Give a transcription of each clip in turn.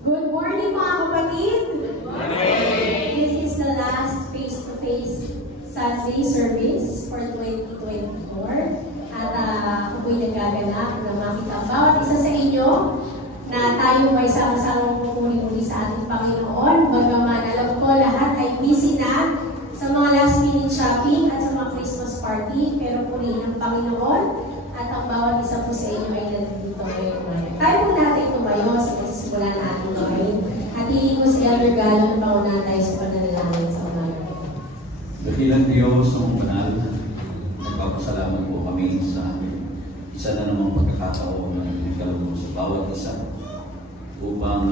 Good morning mga kapatid! Good morning! This is the last face-to-face Sunday service for 2024. At ako po'y nagaganap na makita ang bawat isa sa inyo na tayo ay sama-sama pumuli-muli sa ating Panginoon. Bagaman alam ko lahat ay busy na sa mga last-minute shopping at sa mga Christmas party, pero purihin ang Panginoon at ang bawat isa po sa inyo ay nandito ngayon. Tayo po natin tumayo sa pagsisimula na ating gawin. Hatiin ko si Elder Galo na paunahan tayo sa pananalangin sa umaga. Dakilang Diyos ang banal, nagpapasalamat po kami sa isa na namang pagkakataon na nagkalugod sa bawat isa upang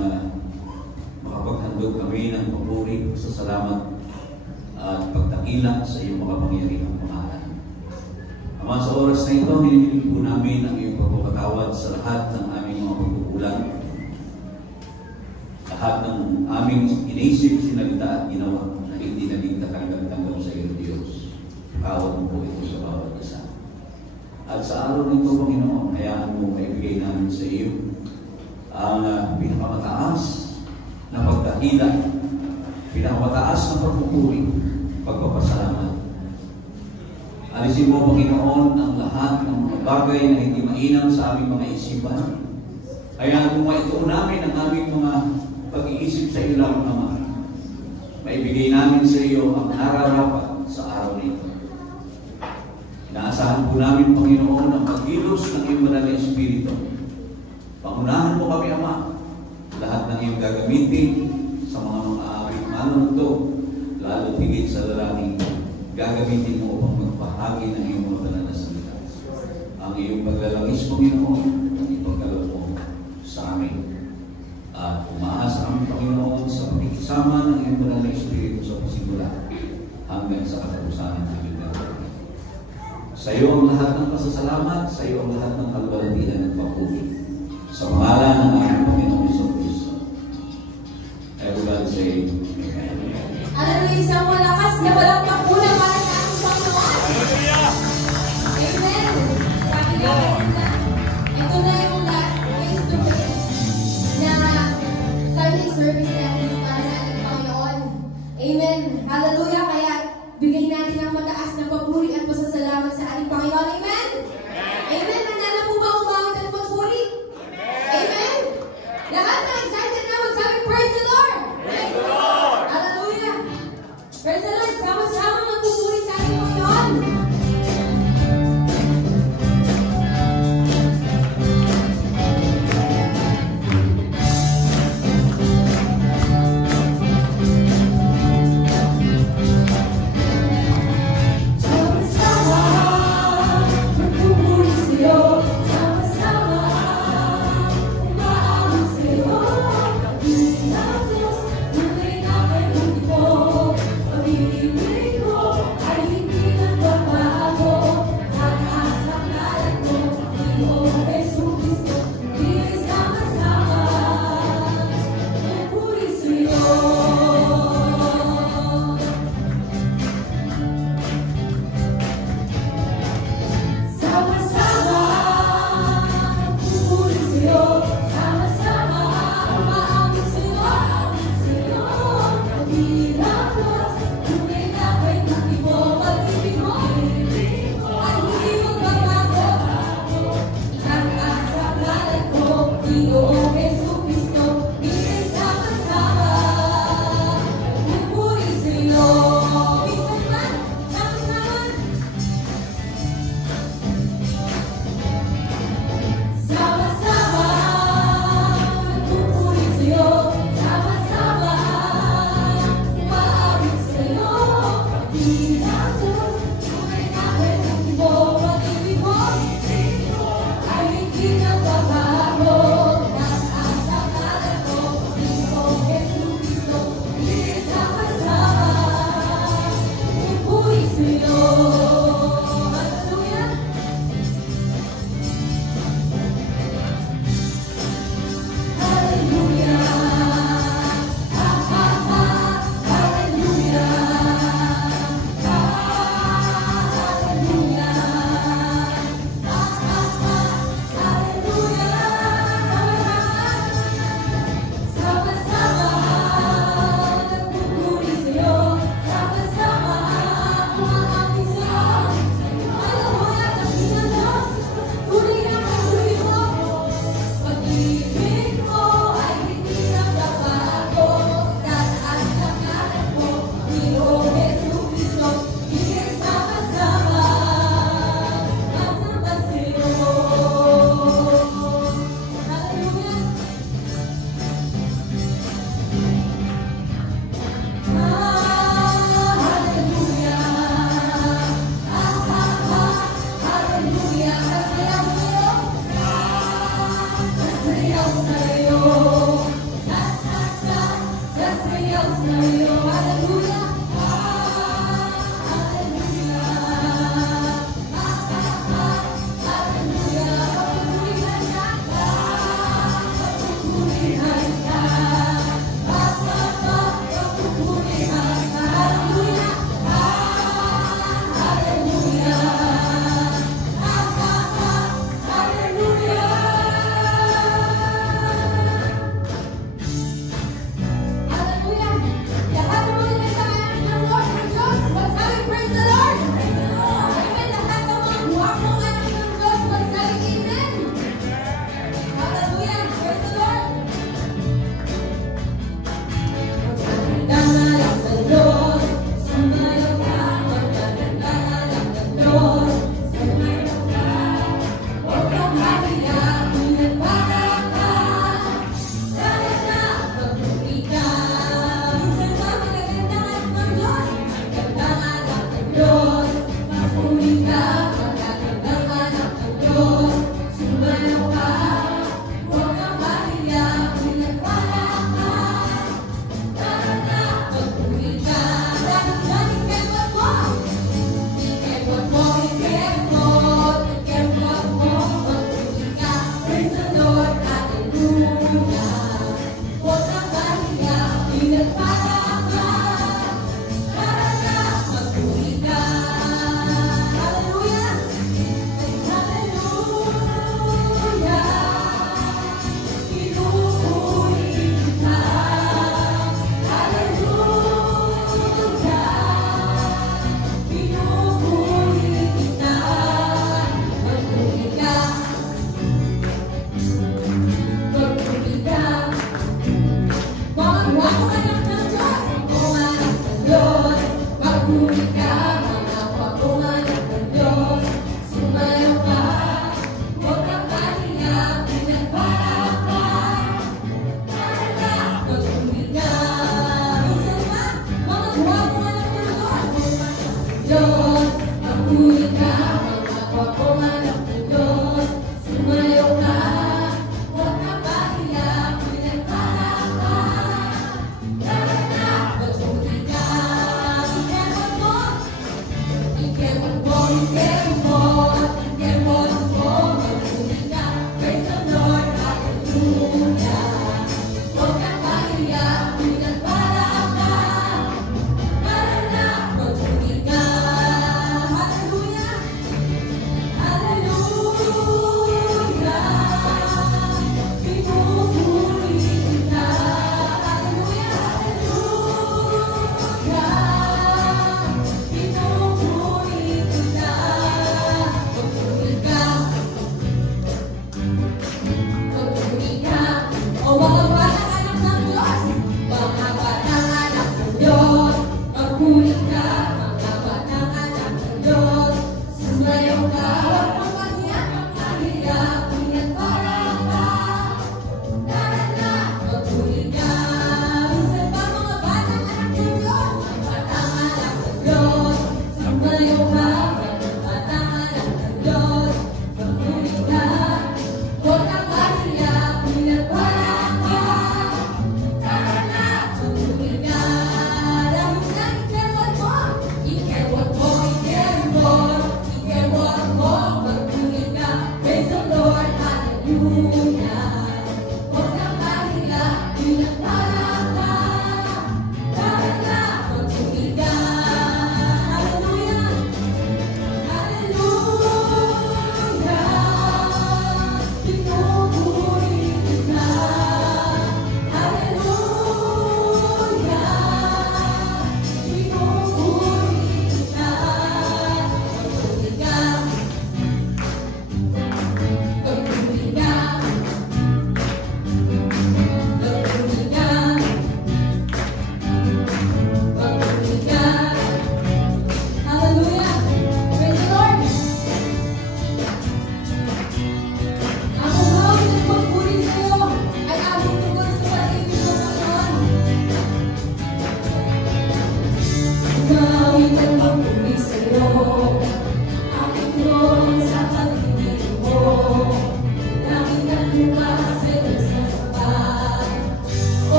makapaghandog kami ng papuri, pasasalamat at pagtakila sa iyong makapangyarihang pangalan. Ama, sa oras na ito, hinihiling po namin ang iyong pagpapatawad sa lahat ng aming mga pagkukulang, lahat ng aming inisip, sinalita at ginawa na hindi naging katanggap-tanggap sa iyo, Diyos. Tawad mo po ito sa bawat isa. At sa araw nito, Panginoon, hayaan mo maibigay namin sa iyo ang pinakamataas na pagtakila, pinakamataas na pagpupuri, pagpapasalamat. Alisin mo, Panginoon, ang lahat ng mga bagay na hindi mainam sa aming mga isipan. Kaya kung maituon namin ang aming mga pag-iisip sa iyo lang naman, maibigay namin sa iyo ang nararapat sa araw nito. Inaasahan po namin, Panginoon, ang pagkilos ng iyong banal na Espiritu. Pangunahan mo kami, Ama, lahat ng iyong gagamitin sa mga aawit manunugtog, lalo higit sa lalaki, gagamitin mo upang magbahagi ng iyong mga banal na salita. Ang iyong paglalangis, Panginoon, at ipagkaloob mo sa amin. At umaasa ang Panginoon sa pakikisama ng iyong banal na Espiritu sa pasimula hanggang sa katapusan ng aming gagawin. Sa iyo ang lahat ng pasasalamat, sa iyo ang lahat ng kalwalatian at papuri. Sa pangalan ng aming Panginoon Jesucristo. Everybody say, Amen. Hallelujah! Isang malakas na palakpak muna para sa ating Panginoon. Hallelujah! Amen! Sabi nga kanina, ito na yung last face-to-face na Sunday service natin para sa ating Panginoon. Amen! Hallelujah! Kaya bigay natin ang mataas na papuri at pasasalamat sa ating Panginoon. Amen! Amen! Handa na po ba umawit at magpuri? Amen! Lahat na excited na magsabi, praise the Lord! Praise the Lord! Hallelujah! Praise the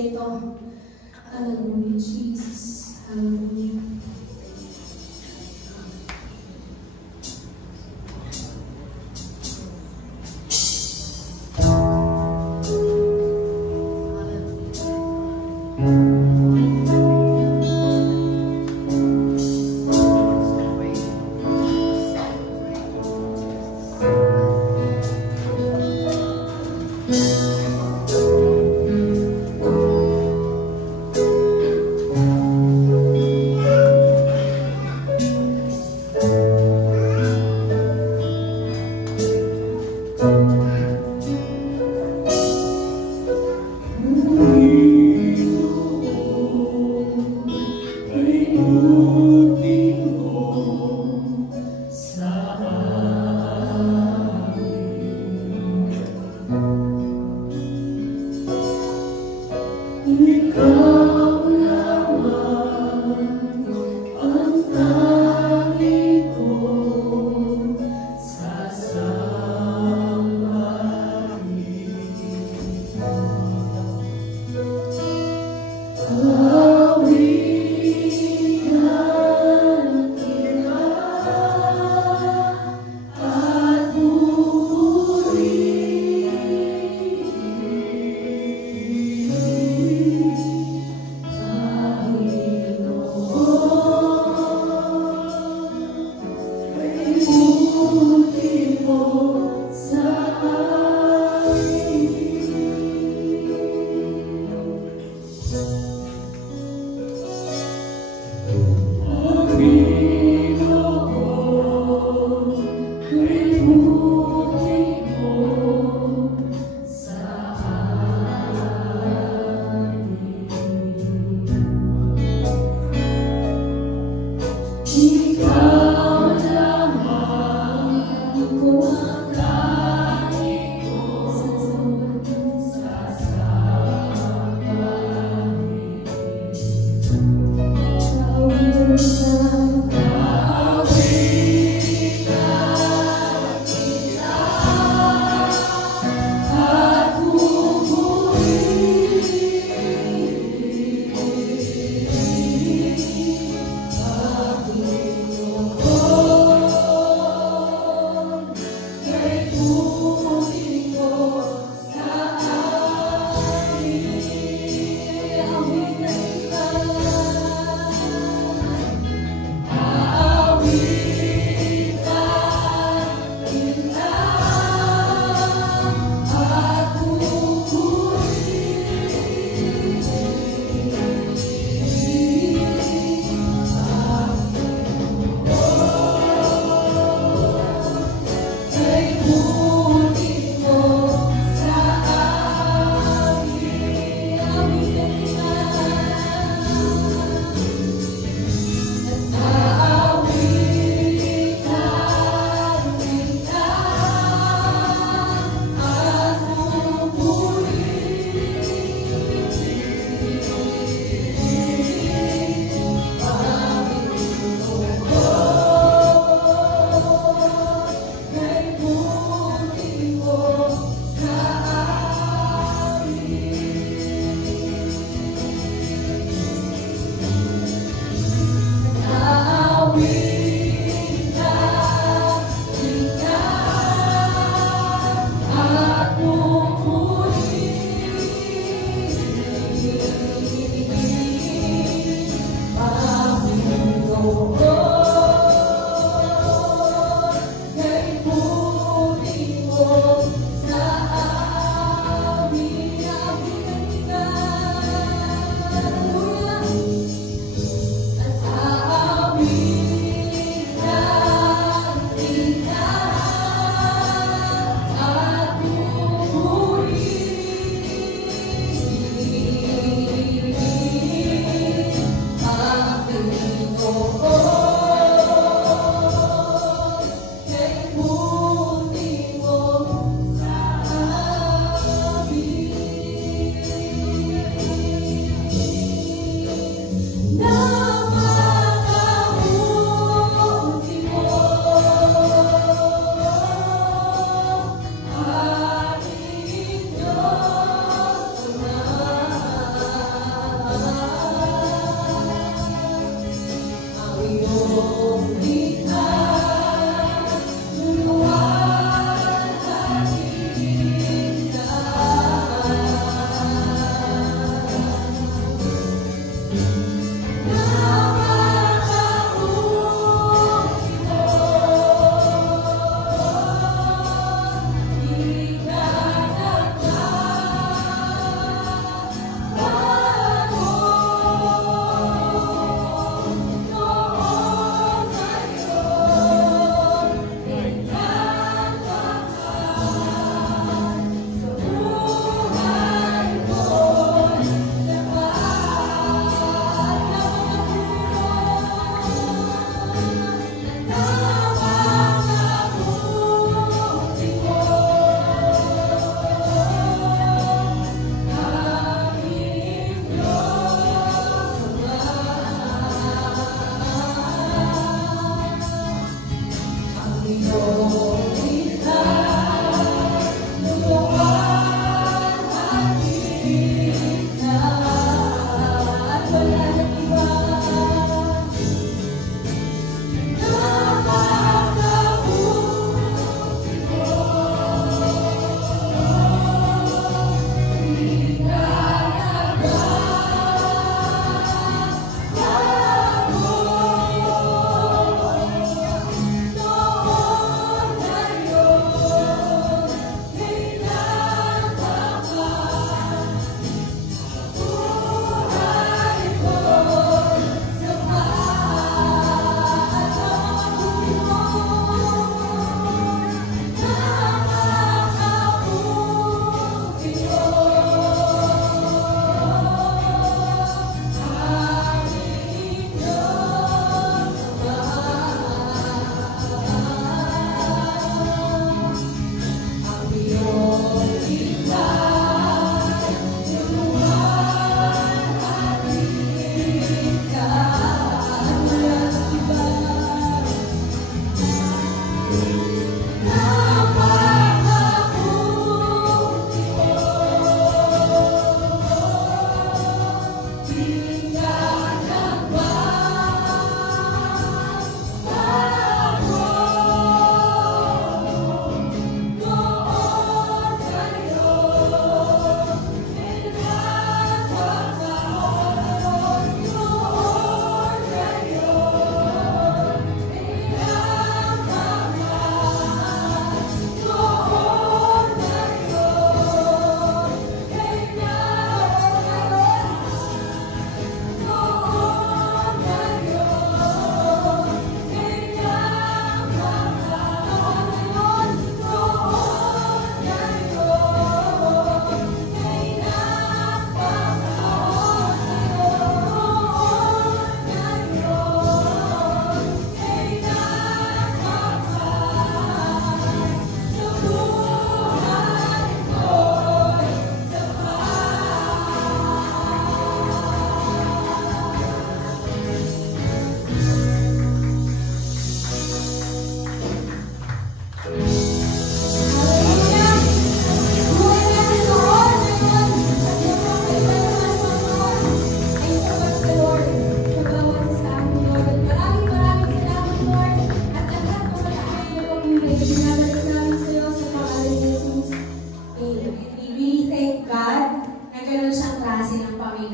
ito. Hallelujah, Jesus. Hallelujah.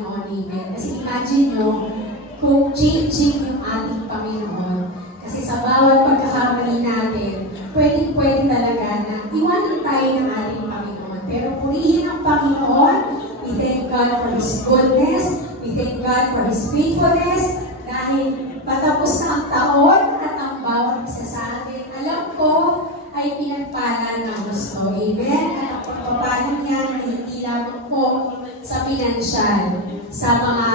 Panginoon. Amen. Kasi imagine nyo, kung changing yung ating Panginoon, kasi sa bawat pagkakamali natin, pwede talaga na iwanan tayo ng ating Panginoon. Pero purihin ang Panginoon. We thank God for His goodness. We thank God for His faithfulness. Dahil patapos na ang taon at ang bawat isa sa atin, alam ko ay pinagpala ng gusto. Amen? At ang pagpapala niya ay hindi lamang po sa pinansyal, sa mga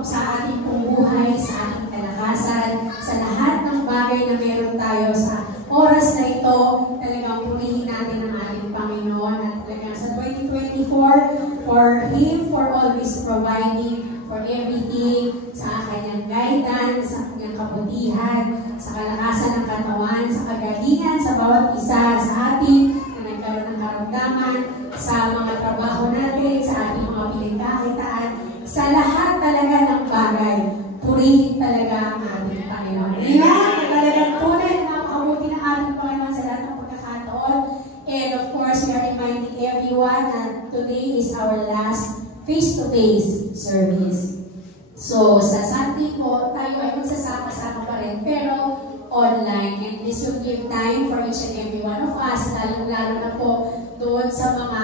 sa ating buhay, sa ating kalakasan, sa lahat ng bagay na meron tayo sa oras na ito, talagang purihin natin ang ating Panginoon at talagang sa 2024, for Him, for always providing for everything, sa kanyang guidance, sa kanyang kabutihan, sa kalakasan ng katawan, sa kagalingan, sa bawat isa sa atin na nagkaroon ng karamdaman, sa mga trabaho natin, sa ating mga pinagkakitaan, sa lahat talaga ng bagay, purihin talaga ang ating Panginoon. Amen? Talagang tunay na makabuti ng ating Panginoon sa lahat ng pagkakataon. And of course, we are reminding everyone that today is our last face-to-face service. So, sa Sunday po, tayo ay magsasama-sama pa rin, pero online. And this will give time for each and every one of us, lalo na po doon sa mga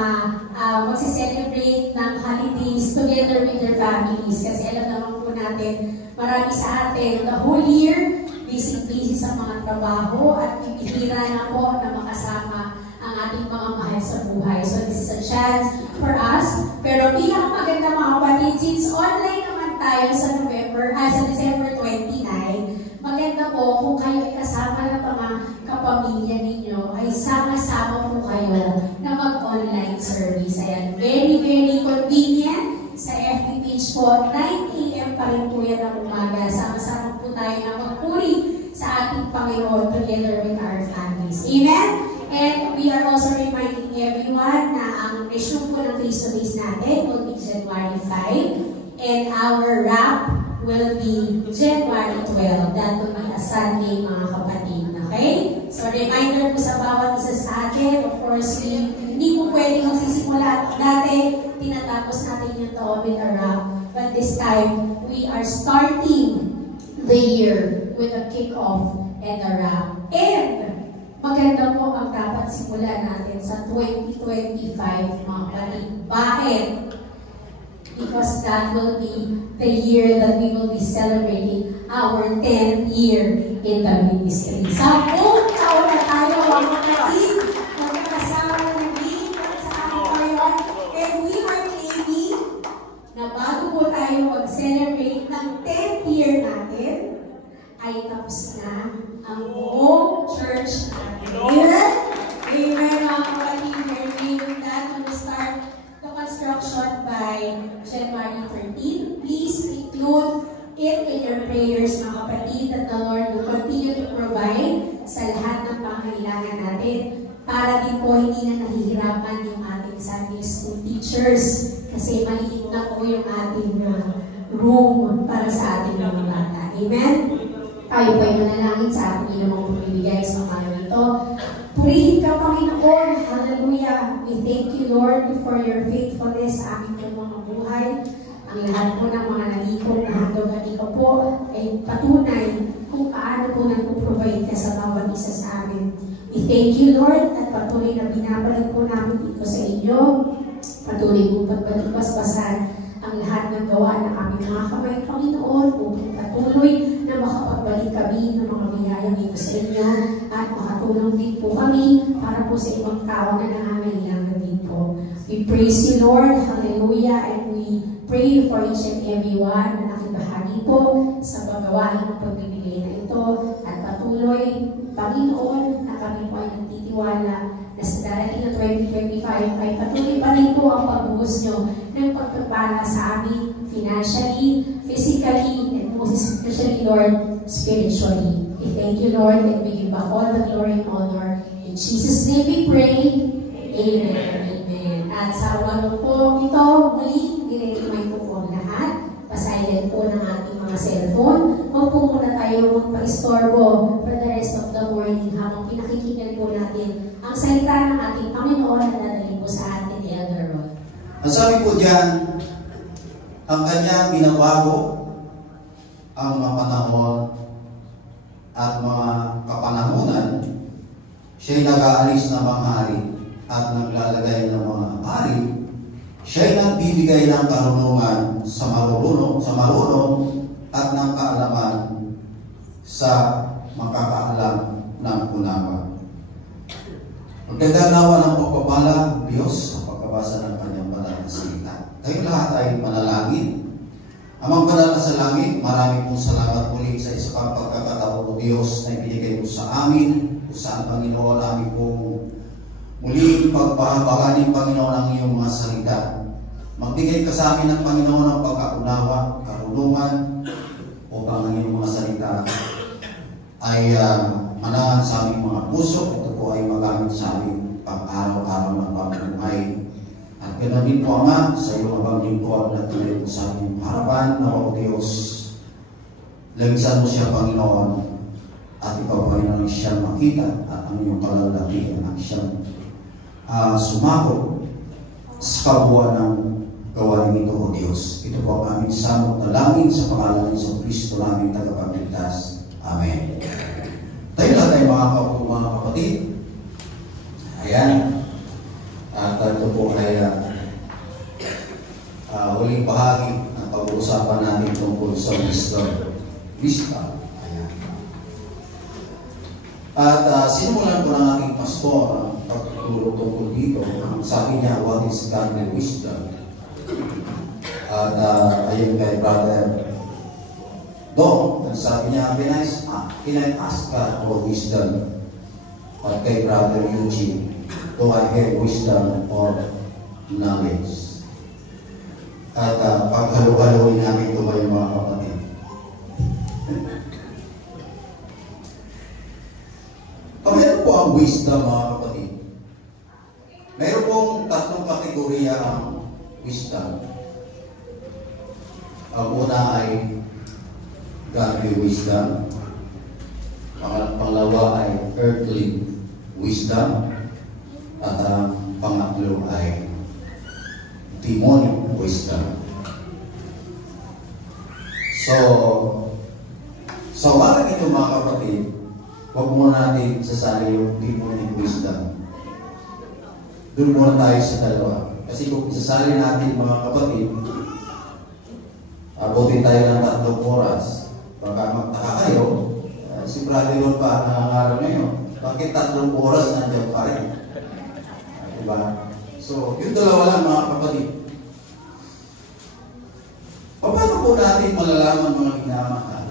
magsi-celebrate ng holidays together with their families. Kasi alam naman po natin, marami sa atin, the whole year, busy sa mga trabaho at bibihira na po na makasama ang ating mga mahal sa buhay. So this is a chance for us. Pero pinakamaganda mga kapatid, since online naman tayo sa December 29, maganda po kung kayo ay kasama ng mga kapamilya ninyo, ay sama-sama po kayo na mag-online service. Ayan, very, very convenient. Sa FB page po, 9 AM pa rin po yan ang umaga. Sama-sama po tayo na magpuri sa ating Panginoon together with our families. Amen? And we are also reminding everyone na ang resume po ng face-to-face natin will be January 5. And our wrap will be January 12. That will be a Sunday, mga kapatid. Okay? So, reminder po sa bawat isa sa atin. Of course, hindi po pwedeng magsisimula dati. Tinatapos natin yung taon with a wrap. But this time, we are starting the year with a kick-off and a wrap. And maganda po ang dapat simulan natin sa 2025, mga kapatid. Bakit? Because that will be the year that we will be celebrating our 10th year in the ministry. Sampung taon na tayo, mga kapatid, magkakasama ng Pilipinas sa ating Panginoon. And we are claiming na bago po tayo mag-celebrate ng 10th year natin, ay tapos na ang buong church natin. Amen? Amen, mga kapatid. We're claiming that when we start the construction by January 13. Please include it in your prayers, mga kapatid, that the Lord will continue to provide sa lahat ng pangailangan natin para din po hindi na nahihirapan yung ating Sunday school teachers kasi maliit na po yung ating room para sa ating mga bata. Amen? Tayo po ay manalangin sa ating inamang pumibigay sa mga ito. Purihin ka, Panginoon. Hallelujah. We thank you, Lord, for your faithfulness sa aming mga buhay. Ang lahat po ng mga nalikong na handog-handika po ay patunay kung paano po nagpo-provide ka sa bawat isa sa amin. We thank you, Lord, at patuloy na binabalik po namin dito sa inyo. Patuloy po pagbalikbasbasan ang lahat ng gawa ng aming mga kamay, Panginoon, upang patuloy na makapagbalik kami ng mga biyayang ito sa inyo at makatulong din po kami para po sa ibang tao na nangangailangan din po. We praise you, Lord. Hallelujah. And we pray for each and every one na nakibahagi po sa paggawain ng pagbibigay na ito at patuloy, Panginoon, na kami po ay nagtitiwala na sa darating na 2025 ay patuloy pa rin po ang pagbuhos nyo ng pagpapala sa amin financially, physically, and most especially, Lord, spiritually. We thank you, Lord, and we give back all the glory and honor. In Jesus' name we pray. Amen. Amen. At sa walo po ito, muli, dinay po po ang lahat. Pasilent po ng ating mga cellphone. Huwag po muna tayo magpa-istorbo for the rest of the morning habang pinakikinggan po natin ang salita ng ating Panginoon na dadalhin po sa atin ni Elder Rod. Ang sabi po dyan, ang kanyang binabago ang mga panahon at mga kapanahunan. Siya'y nag-aalis ng mga hari at naglalagay ng mga hari. Siya'y nagbibigay ng karunungan sa marunong at ng kaalaman sa makakaalam ng unawa. Magdaganawa ng pagpapala ng Diyos sa pagkabasa ng kanyang banal na salita. Kayo lahat ay manalangin. Amang banal na sa langit, marami pong salamat muli sa isa pang pagkakataon o Diyos na ibinigay mo sa amin, kung saan, Panginoon, namin pong muli pagpahabaganin, Panginoon, ang iyong mga salita. Magbigay ka sa amin ng Panginoon ng pagkaunawa, karunungan, upang ang iyong mga salita ay manahan sa aming mga puso. Ito po ay magamit sa aming pang-araw-araw na pamumuhay. At ganoon din po, Ama, sa iyong abang lingkod na tuloy po sa aming harapan na o Diyos. Lagisan mo siya, Panginoon, at ikaw, Panginoon, siyang makita at ang iyong kalalakihan ang siyang sumako sa kabuuan ng gawain ito, O Diyos. Ito po ang aming samot na langin sa pangalan ng Isang Kristo naming tagapagligtas. Amen. Tayo lahat ay mga kapatid. Ayan. At ito po ay huling bahagi ng pag-uusapan natin tungkol sa wisdom. Ayan. At sinulan ko ng aking pastor ang pagtuturo tungkol dito. Sabi niya, what is godly wisdom? At ayun kay Brother Dong, sabi niya, can I ask God for wisdom? At kay Brother Eugene, do I have wisdom or knowledge? At paghalu-haluin namin ito kayo, mga kapatid. Meron po ang wisdom, mga kapatid. Meron pong tatlong kategorya ang wisdom. Ang una ay godly wisdom. Pangalawa ay earthly wisdom. At ang pangatlo ay demonic wisdom. So bakit ito, mga kapatid, huwag muna natin sasali yung demonic wisdom. Doon muna tayo sa dalawa. Kasi kung sasali natin, mga kapatid, abutin tayo ng 3 oras. Baka magtaka kayo, si Brother Ron pa nangangarap ngayon. Bakit 3 oras nandiyan pa rin? Diba? So, yung dalawa lang, mga kapatid. Paano po natin malalaman, mga hinamahal,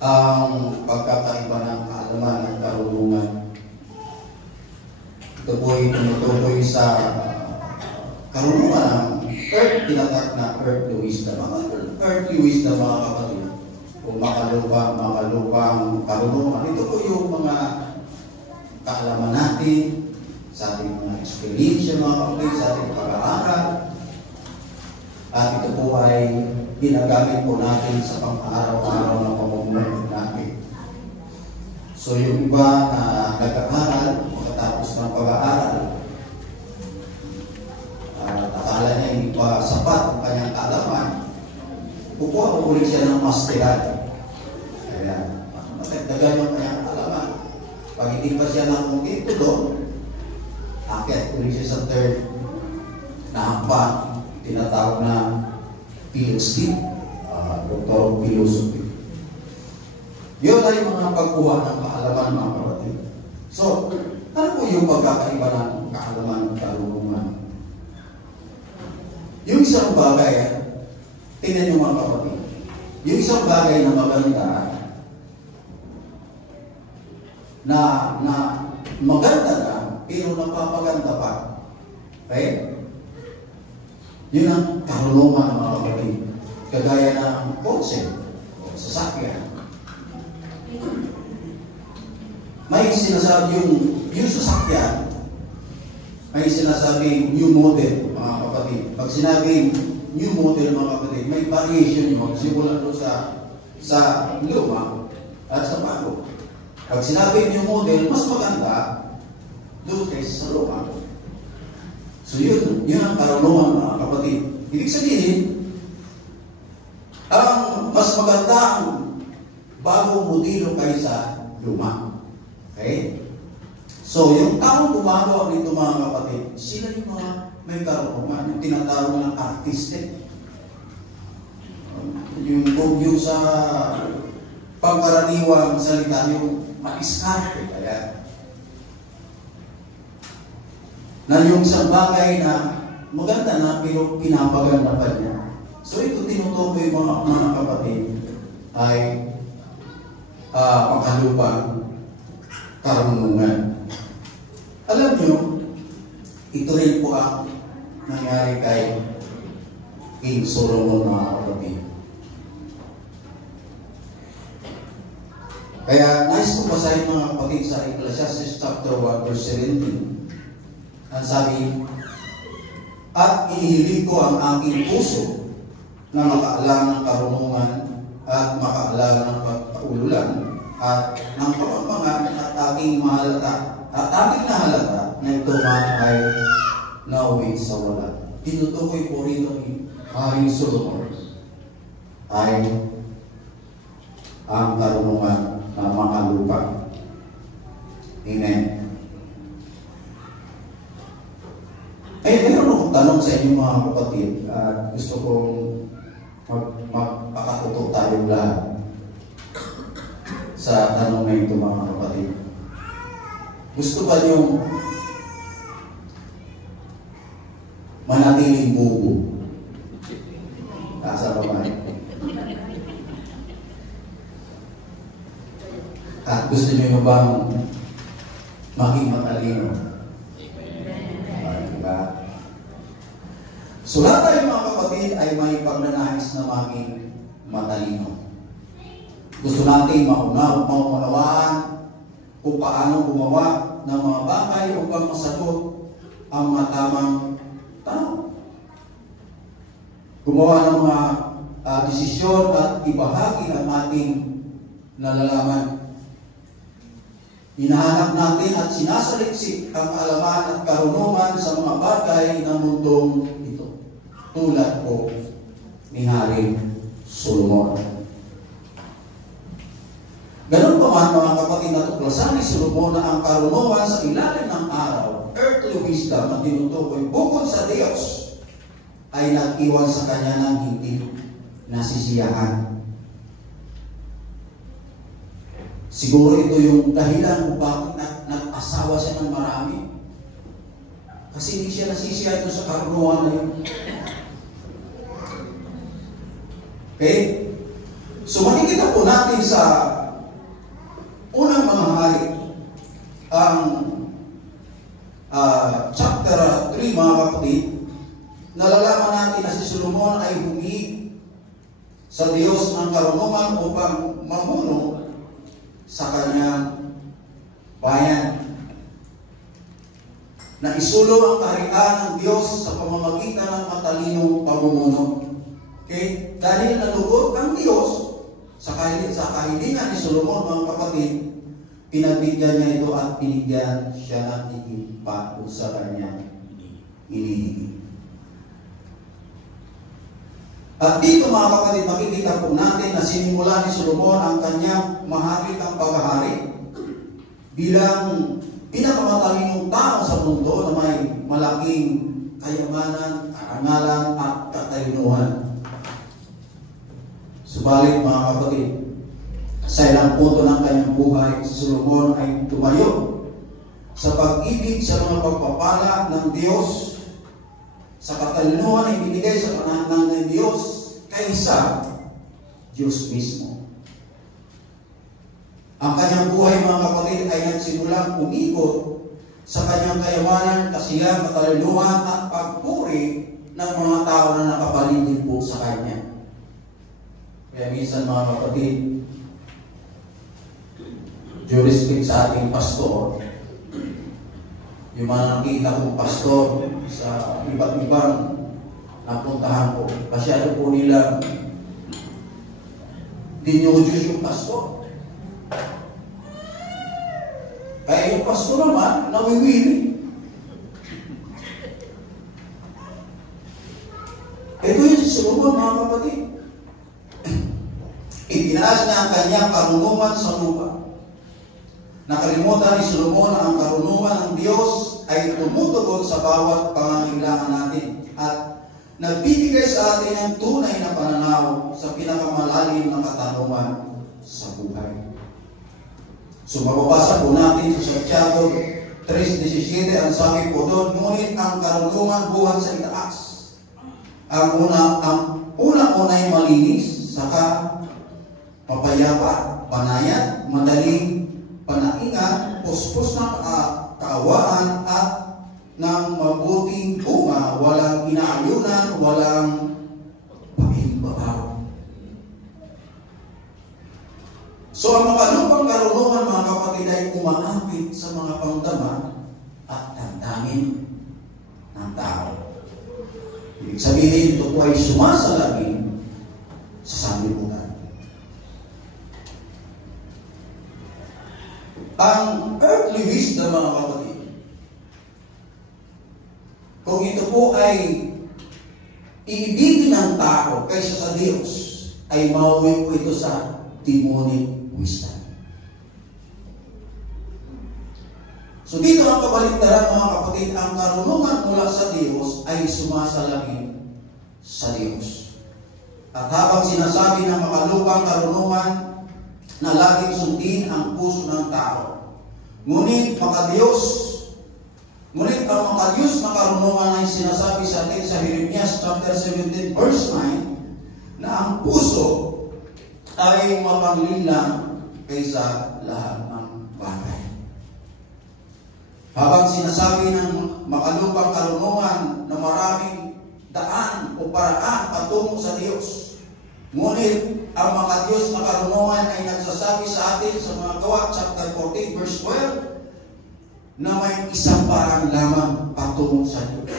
ang pagkakaiba ng kaalaman at karunungan? Ito po ay tumutukoy sa karunungan ng tinatag na earthly wisdom. Earthly wisdom, mga kapatid, o makalupang karunungan. Ito po yung mga kaalaman natin sa ating mga experience, mga kapatid, sa ating pag-aaral. At ito po ay ginagamit po natin sa pang-araw-araw na pamumuhay natin. So yung iba na nag-aaral, pagkatapos ng pag-aaral, akala niya hindi pa sapat ang kanyang kaalaman, kukuha po ulit siya ng masteral. Ayan. Matagdagan yung kanyang kaalaman. Pag hindi pa siya nakungkito doon, akit ulit siya sa third na hamba, tinatawag na PhD, Doctor of Philosophy. Yun ay mga pagkuha ng kaalaman, mga kapatid. So, ano po yung pagkakaiba ng kaalaman at karunungan? Yung isang bagay, tingnan nyo, mga kapatid, yung isang bagay na maganda, na maganda na, pero napapaganda pa. Okay? Yun ang karunungan, mga kapatid. Kagaya ng kotse o sasakyan. May sinasabi yung sasakyan, may sinasabing new model, mga kapatid. Pag sinabing new model, mga kapatid, may variation yun. Simula doon sa luma at sa bago. Pag sinabing new model, mas maganda doon kaysa sa luma. So yun ang karunungan, mga kapatid. Ibig sabihin, ang mas maganda ang bagong modelo kaysa luma. Okay? So, yung taong gumagawa nito mga kapatid, sila yung mga may karunungan, yung tinatawag ng artistic. Yung sa pangkaraniwang salita, yung maiskarte. Kaya, na yung isang bagay na maganda na pero pinapaganda pa niya. So ito tinutukoy mga kapatid ay pangkalupang karunungan. Alam nyo, ito rin po ang nangyari kay King Solomon mga kapatid. Kaya nais ko basahin mga kapatid sa Ecclesiastes chapter 1 verse 17. Ang sabi, at inihiling ko ang aking puso na makaalam ng karunungan at makaalam ng pagpaululan at ng kapampangan at aking mahalata at aking nahalata na ito man ay nauwi sa wala. Tinutukoy po rito ni Haring Solomon ay ang karunungan na makalupa. Amen. Meron akong tanong sa inyo mga kapatid at gusto kong magpakatuto tayong lahat sa tanong na ito mga kapatid. Gusto ba niyong manatiling bubo? Sa babae. At gusto niyo bang maging matalino? So lahat tayo mga kapatid ay may pagnanais na maging matalino. Gusto natin maunawaan kung paano gumawa ng mga bagay upang masagot ang matamang tanong. Gumawa ng mga desisyon at ibahagi ang ating nalalaman. Hinahanap natin at sinasaliksik ang kaalaman at karunungan sa mga bagay ng mundong ito. Tulad po ni Haring Solomon. Ganun pa man mga kapatid, natuklasan ni Solomon na ang karunungan sa ilalim ng araw, earthly wisdom na tinutukoy bukod sa Diyos, ay nag-iwan sa kanya ng hindi nasisiyahan. Siguro ito yung dahilan kung bakit nag-asawa siya ng marami. Kasi hindi siya nasisiyahan ito sa karunungan na yun. Okay? So makikita po natin sa unang mga hari, ang chapter 3 mga kapatid, nalalaman natin na si Solomon ay humingi sa Diyos ng karunungan upang mamuno sa kanyang bayan. Na isulong ang kaharian ng Diyos sa pamamagitan ng matalinong pamumuno. Okay? Dahil nalugod ang Diyos sa kahilingan ni Solomon mga kapatid, pinagbigyan niya ito at binigyan siya ng higit pa sa kanyang hinihingi. At dito mga kapatid, makikita po natin na sinimula ni Solomon ang kanyang mahagitang paghahari bilang pinakamatalinong tao sa mundo na may malaking kayamanan, karangalan at katalinuhan. Subalit mga kapatid, sa ilang punto ng kanyang buhay, si Solomon ay tumayo sa pag-ibig sa mga pagpapala ng Diyos, sa katalinuhan na ibinigay sa panahon ng Diyos kaysa Diyos mismo. Ang kanyang buhay mga kapatid ay nagsimulang umikot sa kanyang kayamanan, kasiyahan, katalinuhan at pagpuri ng mga tao na nakapaligid po sa kanya. Kaya minsan mga kapatid, due respect sa ating pastor, yung mga nakita kong pastor sa iba't ibang napuntahan ko, masyado po nila dinudyos yung pastor. Kaya yung pastor naman, nawiwili. Solomon, mga kapatid. Itinaas niya ang kanyang karunungan sa lupa. Nakalimutan ni Solomon na ang karunungan ng Diyos ay tumutugon sa bawat pangangailangan natin at nagbibigay sa atin ang tunay na pananaw sa pinakamalalim na katanungan sa buhay. So mababasa po natin sa Santiago 3:17, ang sabi po doon, ngunit ang karunungan buhat sa itaas. Ang una ay malinis, saka mapayapa, panayat, madaling panaingan, puspos ng kaawaan at ng mabuting bunga, walang inaayunan, walang paghibabaw. So ang makalupang karunungan, mga kapatid, ay umaapit sa mga pangdama at damdamin ng tao. Ibig sabihin, ito po ay sumasalamin sa sanlibutan. Ang earthly wisdom, mga kapatid, kung ito po ay iibigin ng tao kaysa sa Diyos, ay mauwi po ito sa demonic wisdom. So dito ang kabaligtaran, mga kapatid, ang karunungan mula sa Diyos ay sumasalamin sa Diyos. At habang sinasabi ng makalupang karunungan na laging sundin ang puso ng tao, ngunit ang makadiyos na karunungan ay sinasabi sa atin sa Jeremias chapter 17 verse 9 na ang puso ay mapanglilang kaysa lahat ng bagay. Habang sinasabi ng makalupang karunungan na maraming daan o paraan patungo sa Diyos, ngunit ang makadiyos na karunungan ay nagsasabi sa atin sa mga Gawa chapter 14 verse 12 na may isang paraan lamang patungo sa Diyos,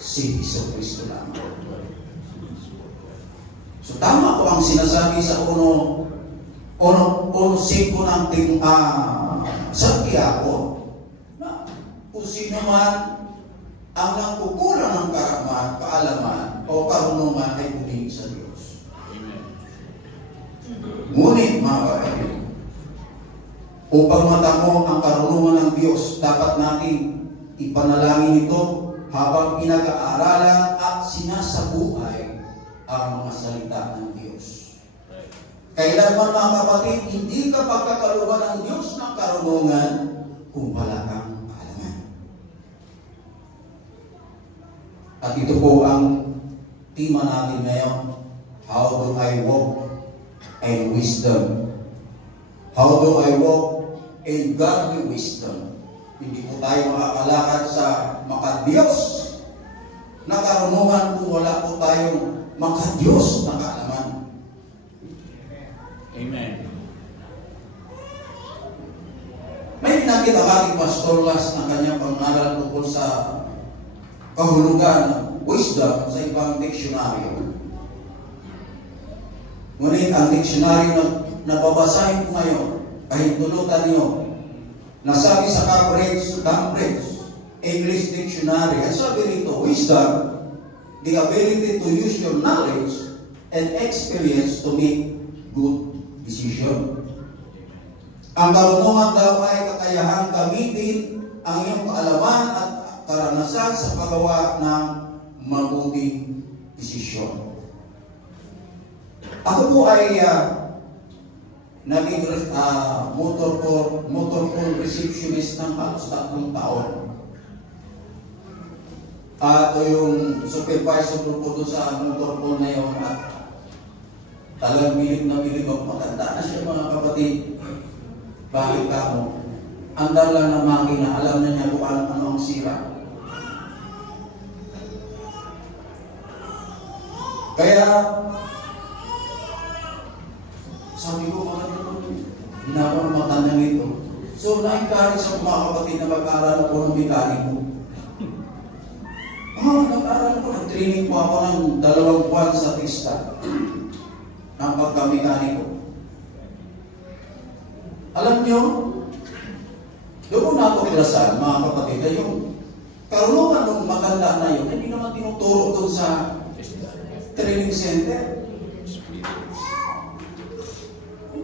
si Jesucristo lamang. So tama po ang sinasabi sa uno ng Santiago na kung sino man ang nagkukulang ng kaalaman o karunungan ay bumili sa Diyos. Ngunit, mga kapatid, upang matamo ang karunungan ng Diyos, dapat natin ipanalangin ito habang pinag-aaralan at sinasabuhay ang mga salita ng Diyos. Kailanman, mga kapatid, hindi ka pagkakaluhan ng Diyos ng karunungan kung wala kang kaalaman. At ito po ang tema natin ngayon. How do I walk in wisdom? How do I walk in godly wisdom? Hindi po tayo makakalakad sa makadiyos na karunungan kung wala po tayong makadiyos na kaalaman. Amen. May pinakita ang ating Pastor Las na kanyang pangaral tungkol sa kahulugan ng wisdom sa ibang diksyonaryo. Ngunit ang diksyonaryo na babasahin ko ngayon, kahit tulutan niyo, nasabi sa Cambridge English Dictionary, ang sabi rito, wisdom, the ability to use your knowledge and experience to make good decision. Ang karunungan daw ay kakayahang gamitin ang iyong kaalaman at karanasan sa paggawa ng mabuting desisyon. Ako po ay naging motorpool receptionist ng halos 3 taon. At yung supervisor ko po sa motorpool na yun at talagang bilib na bilib ako. Matanda na siya, mga kapatid. Bakit ako? Andar lang na makina, alam na niya kung ano ang sira. Kaya sabi ko, ginagawa ng matanda nito. So, na-encourage sa mga kapatid na mag-aaral ako ng mekaniko. Nag-aaral ko, nag-training po ako ng 2 buwan sa pista ng pagka-mekaniko. Alam nyo, doon ko natuklasan, mga kapatid, na yung karunungan ng maganda na yun, hindi naman tinuturo doon sa training center.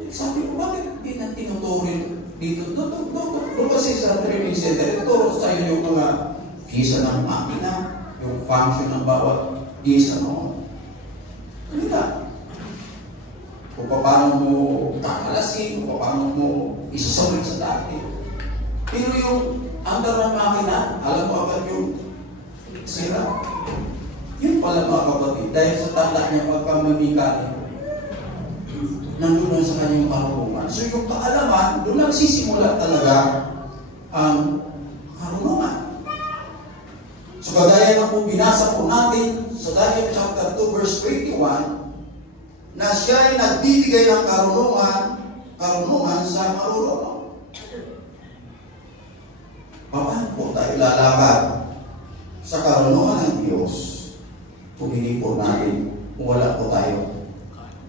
Sabi ko, bakit di na tinuturin dito? Doon kasi sa training center, ituro sa iyo yung mga gisa ng makina, yung function ng bawat gisa mo. Ano na? Kung paano mo kakalasin, kung paano mo isusulit sa dati. Pero yung under ng makina, alam mo agad yung sira. Yun pala mga kapatid, dahil sa tanda niya pagkamamikali, nandun sa kanyang karunungan. So yung kaalaman, doon nagsisimula talaga ang karunungan. So kagaya na po binasa po natin sa Daniel chapter 2 verse 21, na siya ay nagbibigay ng karunungan sa marunong. Paano po tayo lalakad sa karunungan ng Diyos kung hindi po natin, kung wala po tayo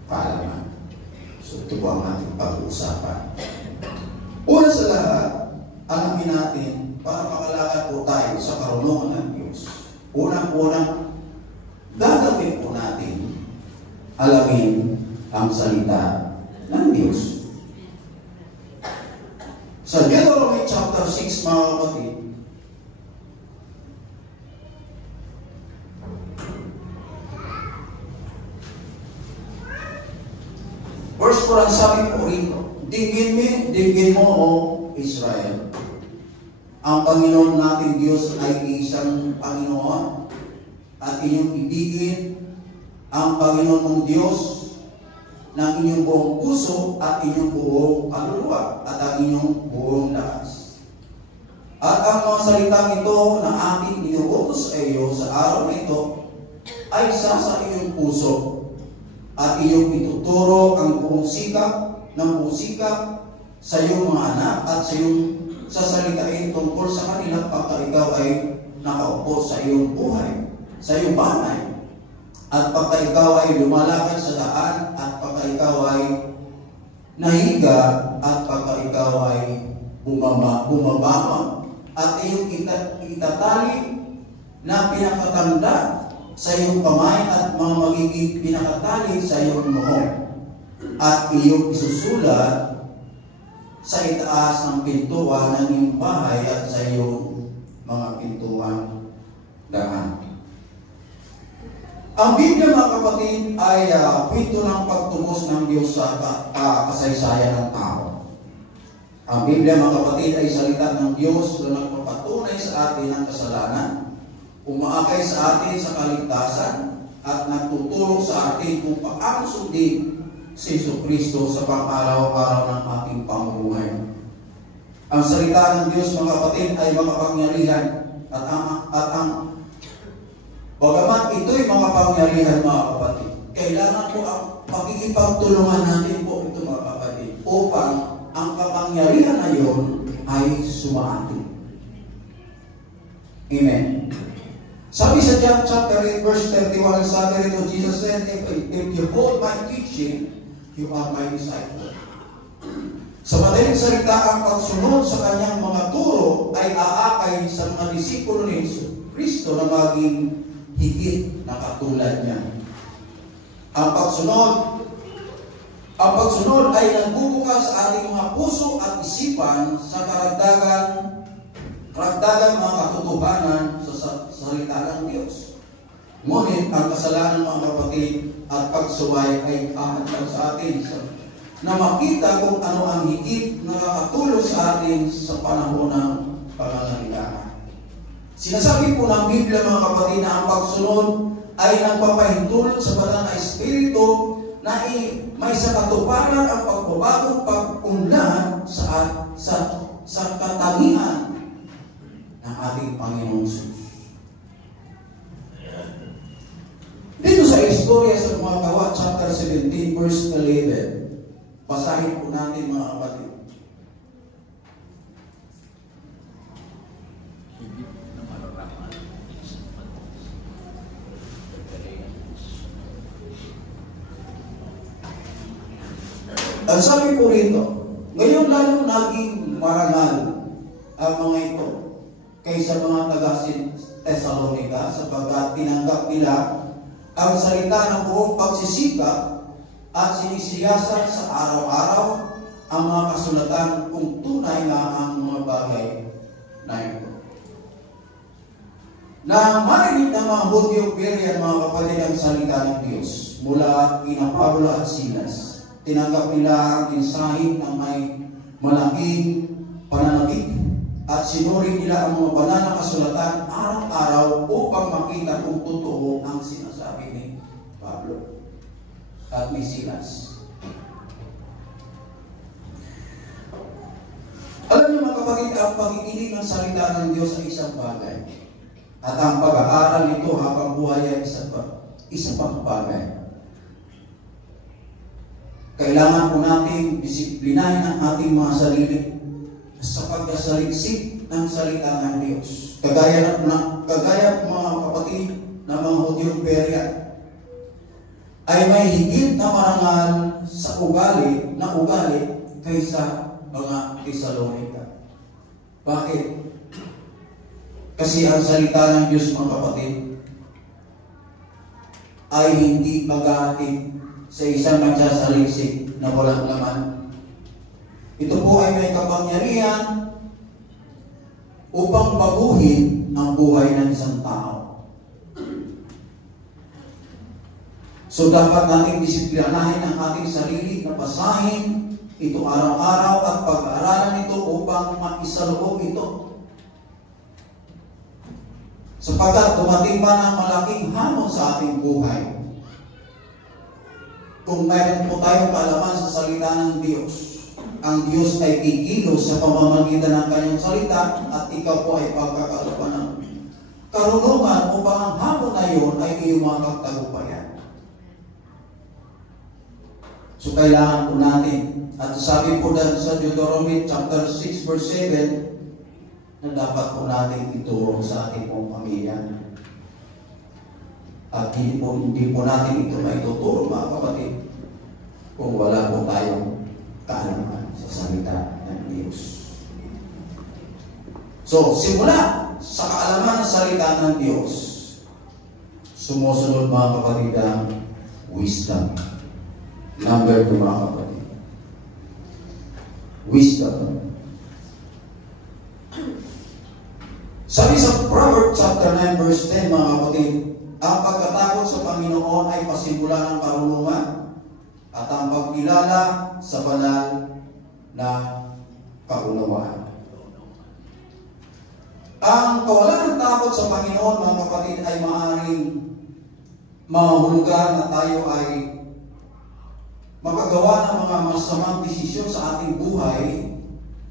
kaalaman? So ito po ang ating pag-uusapan. Una sa lahat, alamin natin para makalakad po tayo sa karunungan ng Diyos. Unang-unang gagawin po natin, alamin ang salita ng Diyos. Sa Deuteronomy chapter 6, mga kapatid, verse 4, ang sabi po rito, Digin mo, O Israel, ang Panginoon natin Diyos ay isang Panginoon, at inyong ibigin ang Panginoon mong Diyos ng inyong buong puso at inyong buong kaluluwa at ang inyong buong lakas. At ang mga salitang ito na aking inuutos sa iyo sa araw na ito ay isa sa iyong puso at iyong ituturo ang buong sikap sa iyong mga anak at sa iyong sasalitain tungkol sa kanila pagka ikaw ay nakaupo sa iyong buhay, sa iyong bahay. At pagka ikaw ay lumalakad sa daan, at pagka ikaw ay nahiga, at pagka ikaw ay bumabangon, at iyong itatali na pinakatanda sa iyong kamay at mga magiging pinakatali sa iyong noo, at iyong isusulat sa itaas ng pintuan ng iyong bahay at sa iyong mga pintuan daan. Ang Biblia, mga kapatid, ay kwento ng pagtubos ng Diyos sa kasaysayan ng tao. Ang Biblia, mga kapatid, ay salita ng Diyos na nagpapatunay sa atin ng kasalanan, umaakay sa atin sa kaligtasan, at nagtuturo sa atin kung paano sundin si Jesucristo sa pang-araw-araw ng ating pamumuhay. Ang salita ng Diyos, mga kapatid, ay makapangyarihan at ang bagamat ito'y mga pangyarihan, mga kapatid, kailangan po ang pagkikipagtulungan natin po ito, mga kapatid, upang ang kapangyarihan na yun ay sumaatin. Amen. Sabi sa John chapter 8 verse 31, sabi rito, Jesus said, if you hold my teaching, you are my disciple. Sa madaling salita, ang pagsunod sa kanyang mga turo ay aakay sa mga disipulo ni Kristo na maging higit na katulad niya. Ang pagsunod ay nagbubukas sa ating mga puso at isipan sa karagdagan mga katotohanan sa salita ng Diyos. Ngunit ang kasalanan, mga kapatid, at pagsuway ay ahatag sa atin na makita kung ano ang higit na nakakatulong sa atin sa panahon ng pangangailangan. Sinasabi po ng Biblia, mga kapatid, na ang pagsunod ay nagpapahintulot sa banal na Espiritu na may sa katuparan ang pagbabagong pag-unlad sa katangian ng ating Panginoong Jesus. Dito sa istorya sa mga Gawa, chapter 17, verse 11, basahin po natin, mga kapatid. Ang sabi po rito, ngayon lalo naging marangal ang mga ito kaysa mga taga Thessalonica sapagkat tinanggap nila ang salita ng buong pagsisikap at sinisiyasat sa araw-araw ang mga kasulatan kung tunay nga ang mga bagay na ito. Na marinig ng mga Hudyo, Berean, mga kapatid, ang salita ng Diyos mula kina Pablo at Silas. Tinanggap nila ang mensahe ng may malaking pananabik at sinuri nila ang mga banal na kasulatan araw-araw upang makita kung totoo ang sinasabi ni Pablo at ni Silas. Alam niyo mga kapatid, ang pakikinig ng salita ng Diyos ay isang bagay. At ang pag-aaral nito habang buhay ay isa pang bagay. Kailangan po natin disiplinahin ang ating mga sarili sa pagkasaliksik ng salita ng Diyos. Kagaya mga kapatid na mga Hudyong Berean ay may higit na marangal sa ugali kaysa mga Tesalonica. Bakit? Kasi ang salita ng Diyos, mga kapatid, ay hindi maghahatid sa isang nagsasaliksik na walang laman. Ito po ay may kapangyarihan upang baguhin ang buhay ng isang tao. So dapat nating disiplinahin ang ating sarili na basahin ito araw-araw at pag-aaralan ito upang maisaloob ito. Sapagkat dumating pa ng malaking hamon sa ating buhay. Kung mayroon po tayong kaalaman sa salita ng Diyos, ang Diyos ay kikilos sa pamamagitan ng kanyang salita at ikaw po ay pagkakalaban ng karunungan upang ang hamon na yun ay iyong makakatagumpayan. So kailangan po natin, at sabi po dahil sa Deuteronomy chapter 6 verse 7, na dapat po natin ituro sa ating pong pamilya. At hindi po natin ito maituturo, mga kapatid, kung wala po tayong kaalaman sa salita ng Diyos. So, simula sa kaalaman ng salita ng Diyos, sumusunod, mga kapatid, ang wisdom. Number 2, mga kapatid. Wisdom. Sabi sa Proverbs chapter 9 verse 10, mga kapatid, ang pagkatakot sa Panginoon ay pasimula ng karunungan at ang pagkilala sa banal na kaunawaan. Ang kawalan ng takot sa Panginoon, mga kapatid, ay maaaring mahulugan na tayo ay makagawa ng mga masamang desisyon sa ating buhay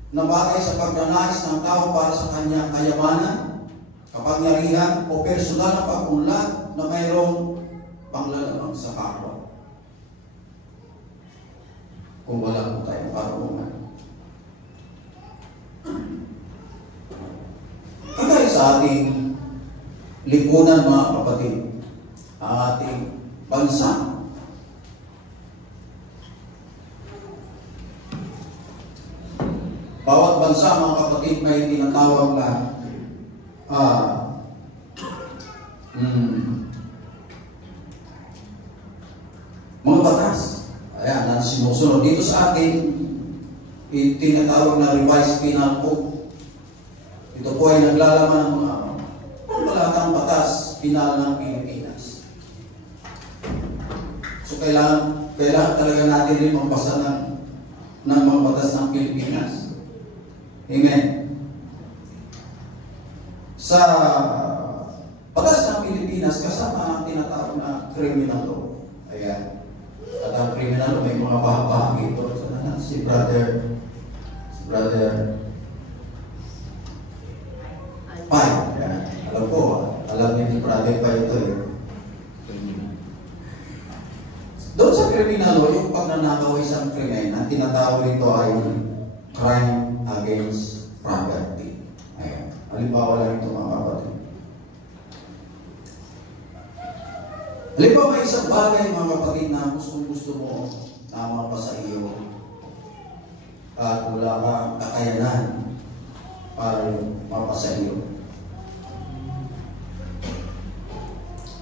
na bagay sa pagnanais ng tao para sa kanyang kayamanan, kapangyarihan o personal na pag-unlad na mayroong panglalamang sa kapwa. Kung wala po tayong karunungan. Kagaya sa ating lipunan, mga kapatid, ang ating bansa, bawat bansa, mga kapatid, may tinatawag na mga batas. Ayan, na sinusunod. Dito sa atin, tinatawag na revised penal code. Ito po ay naglalaman ng mga pambalatang batas penal ng Pilipinas. So, kailangan talaga natin rin magbasa ng mga batas ng Pilipinas. Amen. Sa batas ng Pilipinas, kasama ang tinatawag na criminal law. Ayan. At ang criminal law, may mga bahagi ito. Si brother Pai. Ayan. Alam niyo ni brother Pai ito eh. Doon sa criminal law, yung pagnanakaw isang krimen, ang tinatawag nito ay crime against property. Ayan. Halimbawa lang ito, mga kapatid. Halimbawa, may isang bagay, mga kapatid, na gusto mo tama pa sa iyo at wala kang kakayanan para mapasa iyo.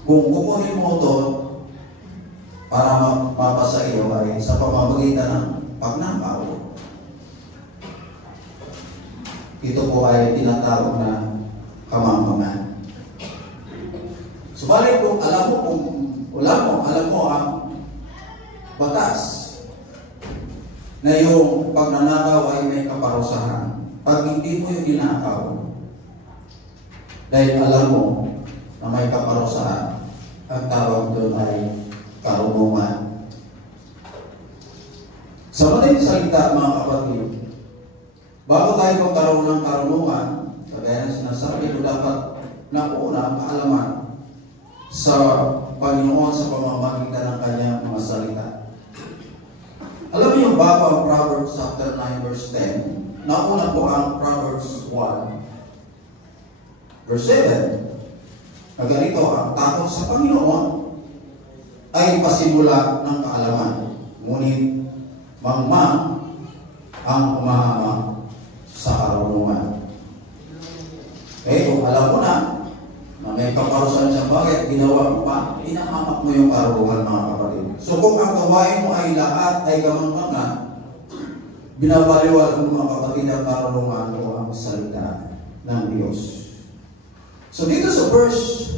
Kung kukunin mo ito para mapasa iyo ay sa pamamagitan ng pagnakaw. Ito po ay tinatawag na kamangmangan. Subalit kung alam mo ang batas na yung pagnanakaw ay may kaparusahan. Pag hindi mo yung dinakaw, dahil alam mo na may kaparusahan, ang tawag doon ay karunungan. Sa madaling salita, mga kapatid, bago tayo magkaroon ng karunungan, kagaya na sinasabi ko, dapat nauna ang kaalaman sa Panginoon sa pamamagitan ng kanyang mga salita. Alam niyo ba ang Proverbs chapter 9 verse 10? Nauna po ang Proverbs 1 verse 7. Na ganito, ang takot sa Panginoon ay pasimula ng kaalaman. Ngunit mangmang ang umahamang sa karunungan. Kung alam mo na may kaparusahan siya, bakit ginawa mo pa? Inahamak mo yung karunungan, mga kapatid. So kung ang gawain mo ay lahat ay gamang-mangan, binabaliwala mo, mga kapatid, ang karunungan o ang salita ng Diyos. So dito sa verse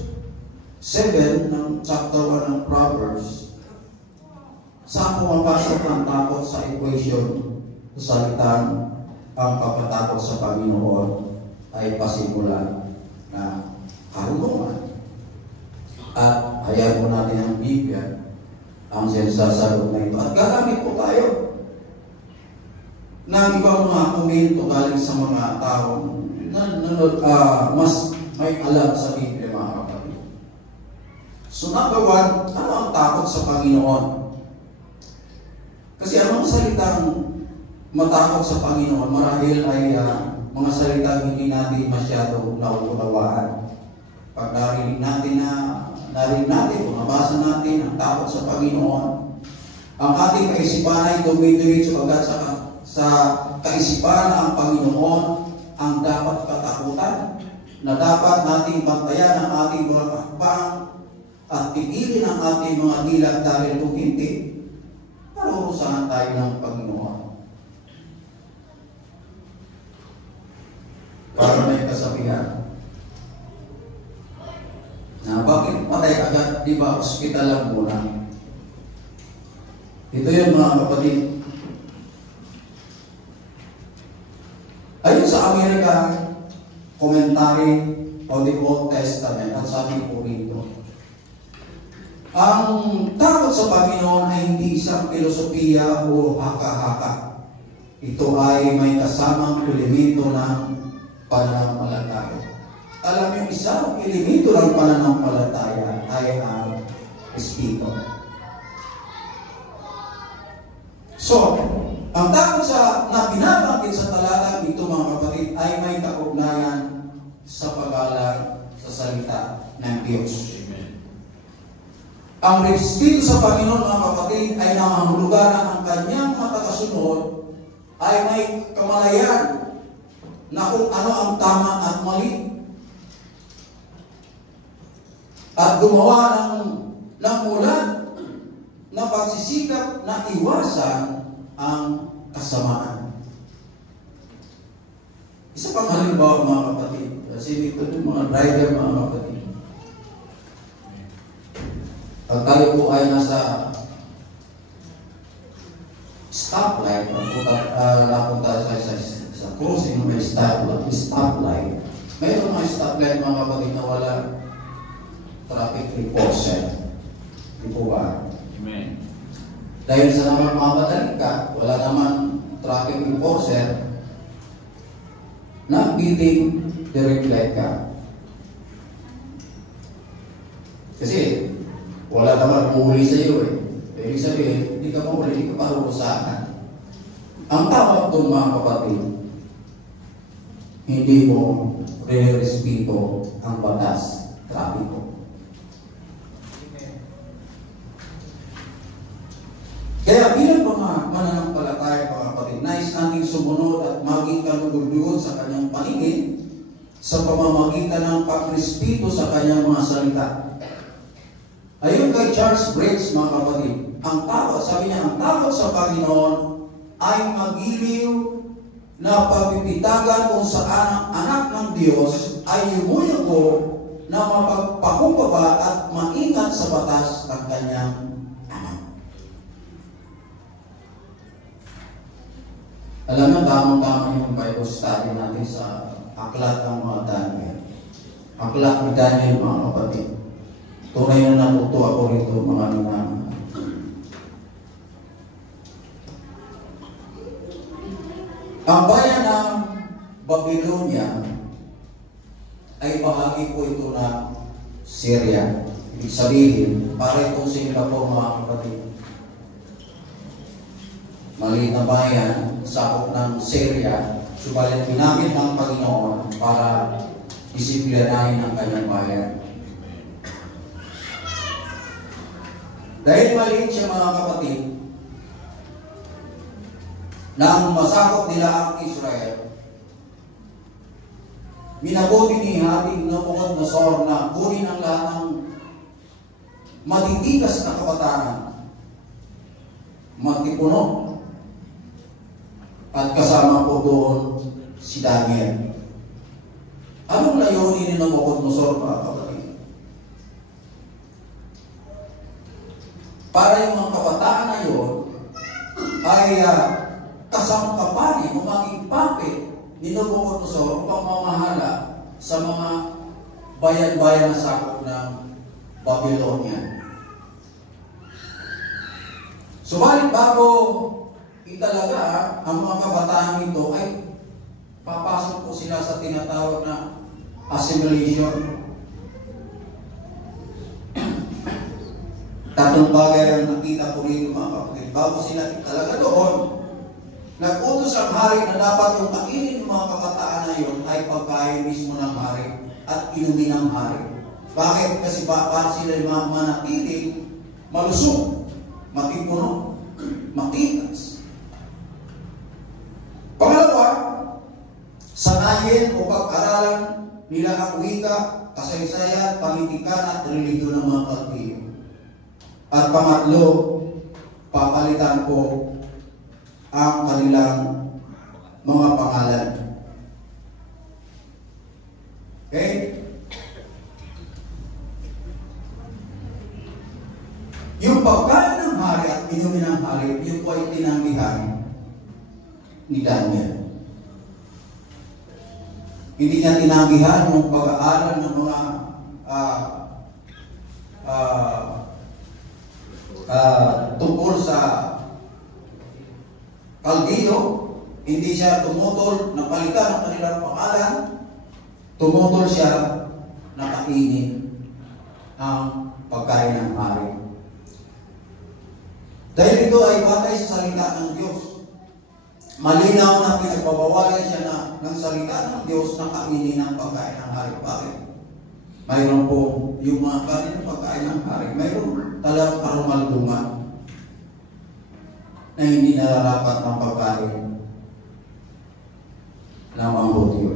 7 ng chapter 1 ng Proverbs, saan pumapasok ang takot sa equation sa salitang ang pagkatakot sa Panginoon ay pasimulan na karunungan. At hayaan mo natin ang Biblia ang sinasasagot na ito. At gagamit po tayo ng ibang mga komento galing sa mga tao na mas may alam sa Biblia, mga kapatid. So number 1, ano ang takot sa Panginoon? Kasi ang mga salitang matakot sa Panginoon marahil ay mga salitang hindi natin masyado nauunawaan. Pag narinig natin, kung nabasa natin ang takot sa Panginoon, ang ating kaisipan ay dumidiretso agad sa kaisipan na ang Panginoon ang dapat katakutan, na dapat nating bantayan ang ating mga hakbang at tigilin ang ating mga dilat dahil kung hindi, parurusahan tayo ng Panginoon. Para may kasabihan na bakit patay agad, di ba, ospital lang muna. Ito yun, mga kapatid. Ayun sa Amerika, commentary on the Old Testament, ang sabi po rito, ang takot sa Panginoon ay hindi isang filosofiya o haka-haka. Ito ay may kasamang elemento ng pananampalataya. Alam niyo, isang elemento ng pananampalataya ay ang Espiritu. So, ang takot na binabanggit sa talatang ito, mga kapatid, ay may kaugnayan sa pag-alang sa salita ng Diyos. Ang respeto sa Panginoon, mga kapatid, ay nangangahulugan na ang kanyang matakasunod ay may kamalayan na kung ano ang tama at mali. At gumawa ng ulan na pagsisikap na iwasan ang kasamaan. Isa pang halimbawa, mga kapatid, kasi ito yung mga driver, mga kapatid. Pag tayo po ay nasa stoplight, napunta sa crossing, may stoplight. Mayroon mga stoplight, mga kapatid, na wala traffic enforcer. Di po ba? Amen. Dahil sa naman mamadali ka, wala naman traffic enforcer, nagbiting the red light ka. Kasi wala naman mahuli sa iyo eh. Ibig sabihin, hindi ka mahuli, hindi ka parurusahan. Ang tawag doon, mga kapatid, hindi mo re-respeto ang batas trapiko. Kaya bilang mga mananampalataya, mga kapatid, nais nating sumunod at maging kalugod sa kanyang paningin sa pamamagitan ng pagrespeto sa kanyang mga salita. Ayon kay Charles Briggs, mga kapatid, ang takot, sabi niya, ang takot sa Panginoon ay magiliw na pagpipitagan kung saan ang anak ng Diyos ay yumuyuko na mapagpakumbaba at maingat sa batas ng kanyang ama. Alam na, tamang-tama yung Bible study natin sa aklat ng mga Daniel. Aklat ni Daniel, mga kapatid. Tunay na natuto ako rito, mga ninang. Ang bayan ng Babylonia ay bahagi po ito ng Syria. Ibig sabihin, para itong Singapore, mga kapatid. Maliit na bayan, sakop ng Syria, subalit ginamit ng Panginoon para disiplinahin ang kanyang bayan. Dahil maliit siya, mga kapatid, nang masakop nila ang Israel, minabuti ni Hating Nabucodonosor na kunin ang lahat ng matitigas na kabatanan, matipuno, at kasama po doon si Daniel. Anong layunin ni Nabucodonosor, mga kapatid? Para yung mga kabataan na yun ay kasangkapanin o maging puppet ni Nabucodonosor upang mamahala sa mga bayan-bayan na sakop ng Babylonia. Subalit bago italaga ang mga kabataan nito ay papasok po sila sa tinatawag na assimilation. Tatlong bagay ang nakita ko rito, mga kapatid. Bago sila italaga doon, nag-utos ang hari na dapat yung kainin ng mga kabataan na yun ay pagkain mismo ng hari at inumin ng hari. Bakit? Kasi para sila manatiling malusog, matipuno, matitas. Pangalawa, sanayin o pag-aralan nila ang wika, kasaysayan, panitikan at religiyon ng mga Kaldiyo. At pangatlo, papalitan po ang kanilang mga pangalan. Okay? Yung pagkain ng hari at inumin ng hari, yun po ay tinanggihan ni Daniel. Hindi niya tinanggihan yung pag-aaral ng mga tungkol sa Kaldiyo. Hindi siya tumutol na palitan ang kanilang pangalan. Tumutol siya na kainin ang pagkain ng hari. Dahil ito ay batay sa salita ng Diyos. Malinaw na pinagbabawalan siya ng salita ng Diyos na kainin ang pagkain ng hari. Bakit? Mayroon po yung mga kanin ng pagkain ng hari. Mayroon talagang karumalduman na hindi nararapat ng pagkain ng mga Hudyo.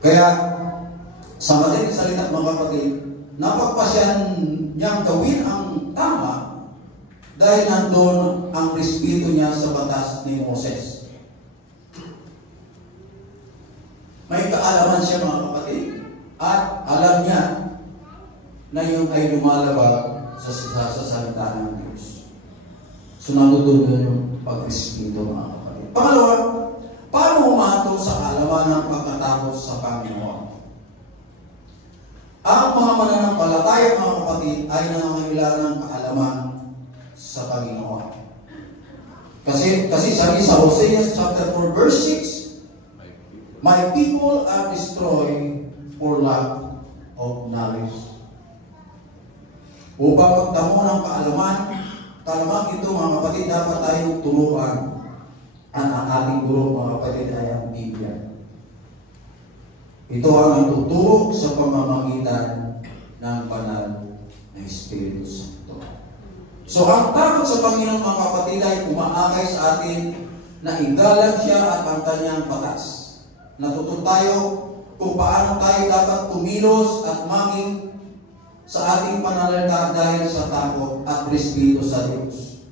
Kaya, sa madaling salita, mga kapatid, napagpasyan niyang gawin ang tama dahil nandun ang respeto niya sa batas ni Moses. May kaalaman siya, mga kapatid, at alam niya na yun ay lumalabag sa salita ng Diyos. So, nandun yung pag-respeto, mga kapatid. Pangalawa, paano humato sa kaalaman ng pagkatakot sa Panginoon? Ang mga mananampalataya, mga kapatid, ay nangangailangan ng kaalaman sa Panginoon. Kasi sabi sa Hosea chapter 4 verse 6, my people are destroyed for lack of knowledge. Upang magtamo ng kaalaman ito, mga kapatid, dapat tayong turuan. Ang ating guro, mga kapatid, ay ang Biblia. Ito ang nagtuturo sa pamamagitan ng banal na Espiritu Santo. So, ang takot sa Panginoon, mga kapatid, ay umaakay sa atin na igalang siya at ang kanyang batas. Natuto tayo kung paano tayo dapat kumilos at maging sa ating pananalita dahil sa takot at respeto sa Diyos.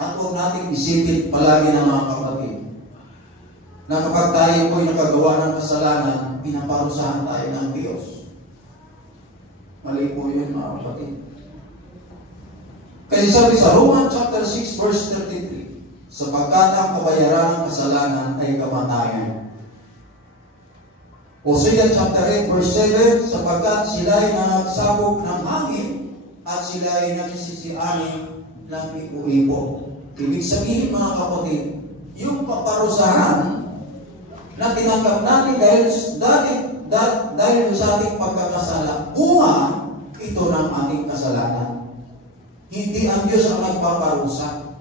At huwag natin isipin palagi ng mga kapatid na kapag tayo po'y nakagawa ng kasalanan, pinaparusahan tayo ng Diyos. Mali po yun, mga kapatid. Kasi sabi sa Roman chapter 6 verse 33, sapagkat ang kabayaran ng kasalanan ay kamatayan. Hosea chapter 8 verse 7, sapagkat sila'y nagsabog ng hangin at sila'y nagsisisiani ng ipo-ipo. Ibig sabihin, mga kapatid, yung paparusahan na tinanggap natin dahil sa ating pagkakasala, bunga ito ng ating kasalanan. Hindi ang Diyos ang nagpaparusa.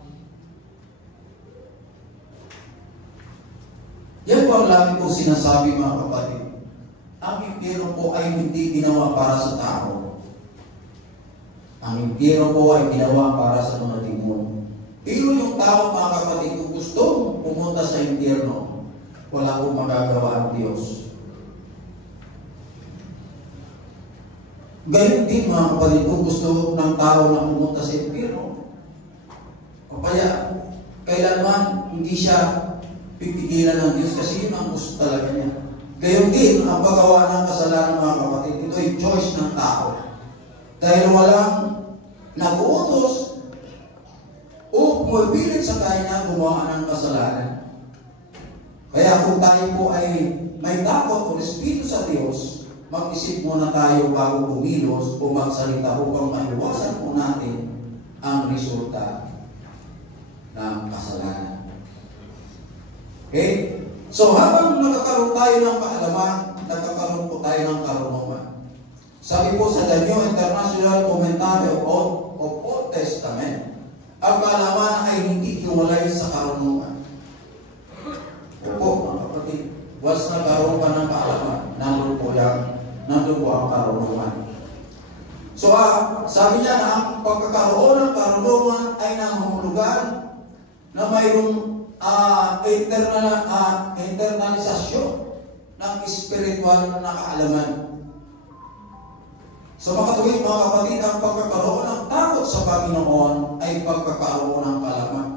Yan po ang lagi ko sinasabi, mga kapatid. Ang impyerno po ay hindi ginawa para sa tao. Ang impyerno po ay ginawa para sa mga demonyo. Pero yung tao, mga kapatid, kung gusto pumunta sa impyerno, wala pong magagawa ang Diyos. Ganyan din, mga kapatid, kung gusto ng tao na pumunta sa impyerno, o kaya kailanman hindi siya pipigilan ng Diyos kasi yun ang gusto talaga niya. Gayon din ang paggawa ng kasalanan, mga kapatid. Ito ay choice ng tao. Dahil walang nag-uutos o pumipilit sa kanya gumawa ng kasalanan. Kaya kung tayo po ay may takot o respeto sa Diyos, mag-isip muna tayo bago kumilos o magsalita upang maiwasan po natin ang resulta ng kasalanan. Okay? So, habang nagkakaroon tayo ng kaalaman, nagkakaroon po tayo ng karunungan. Sabi po sa The New International Commentary of Old Testament, ang kaalaman ay hindi hiwalay sa karunungan. Opo, mga kapatid, once nagkaroon ka ng kaalaman, nandun po ang karunungan. So, sabi niya na ang pagkakaroon ng karunungan ay nangahulugan na mayroong internalisasyon ng spiritual na kaalaman. So makatuwid, mga kapatid, ang pagkakaroon ng takot sa Panginoon ay pagkakaroon ng kaalaman.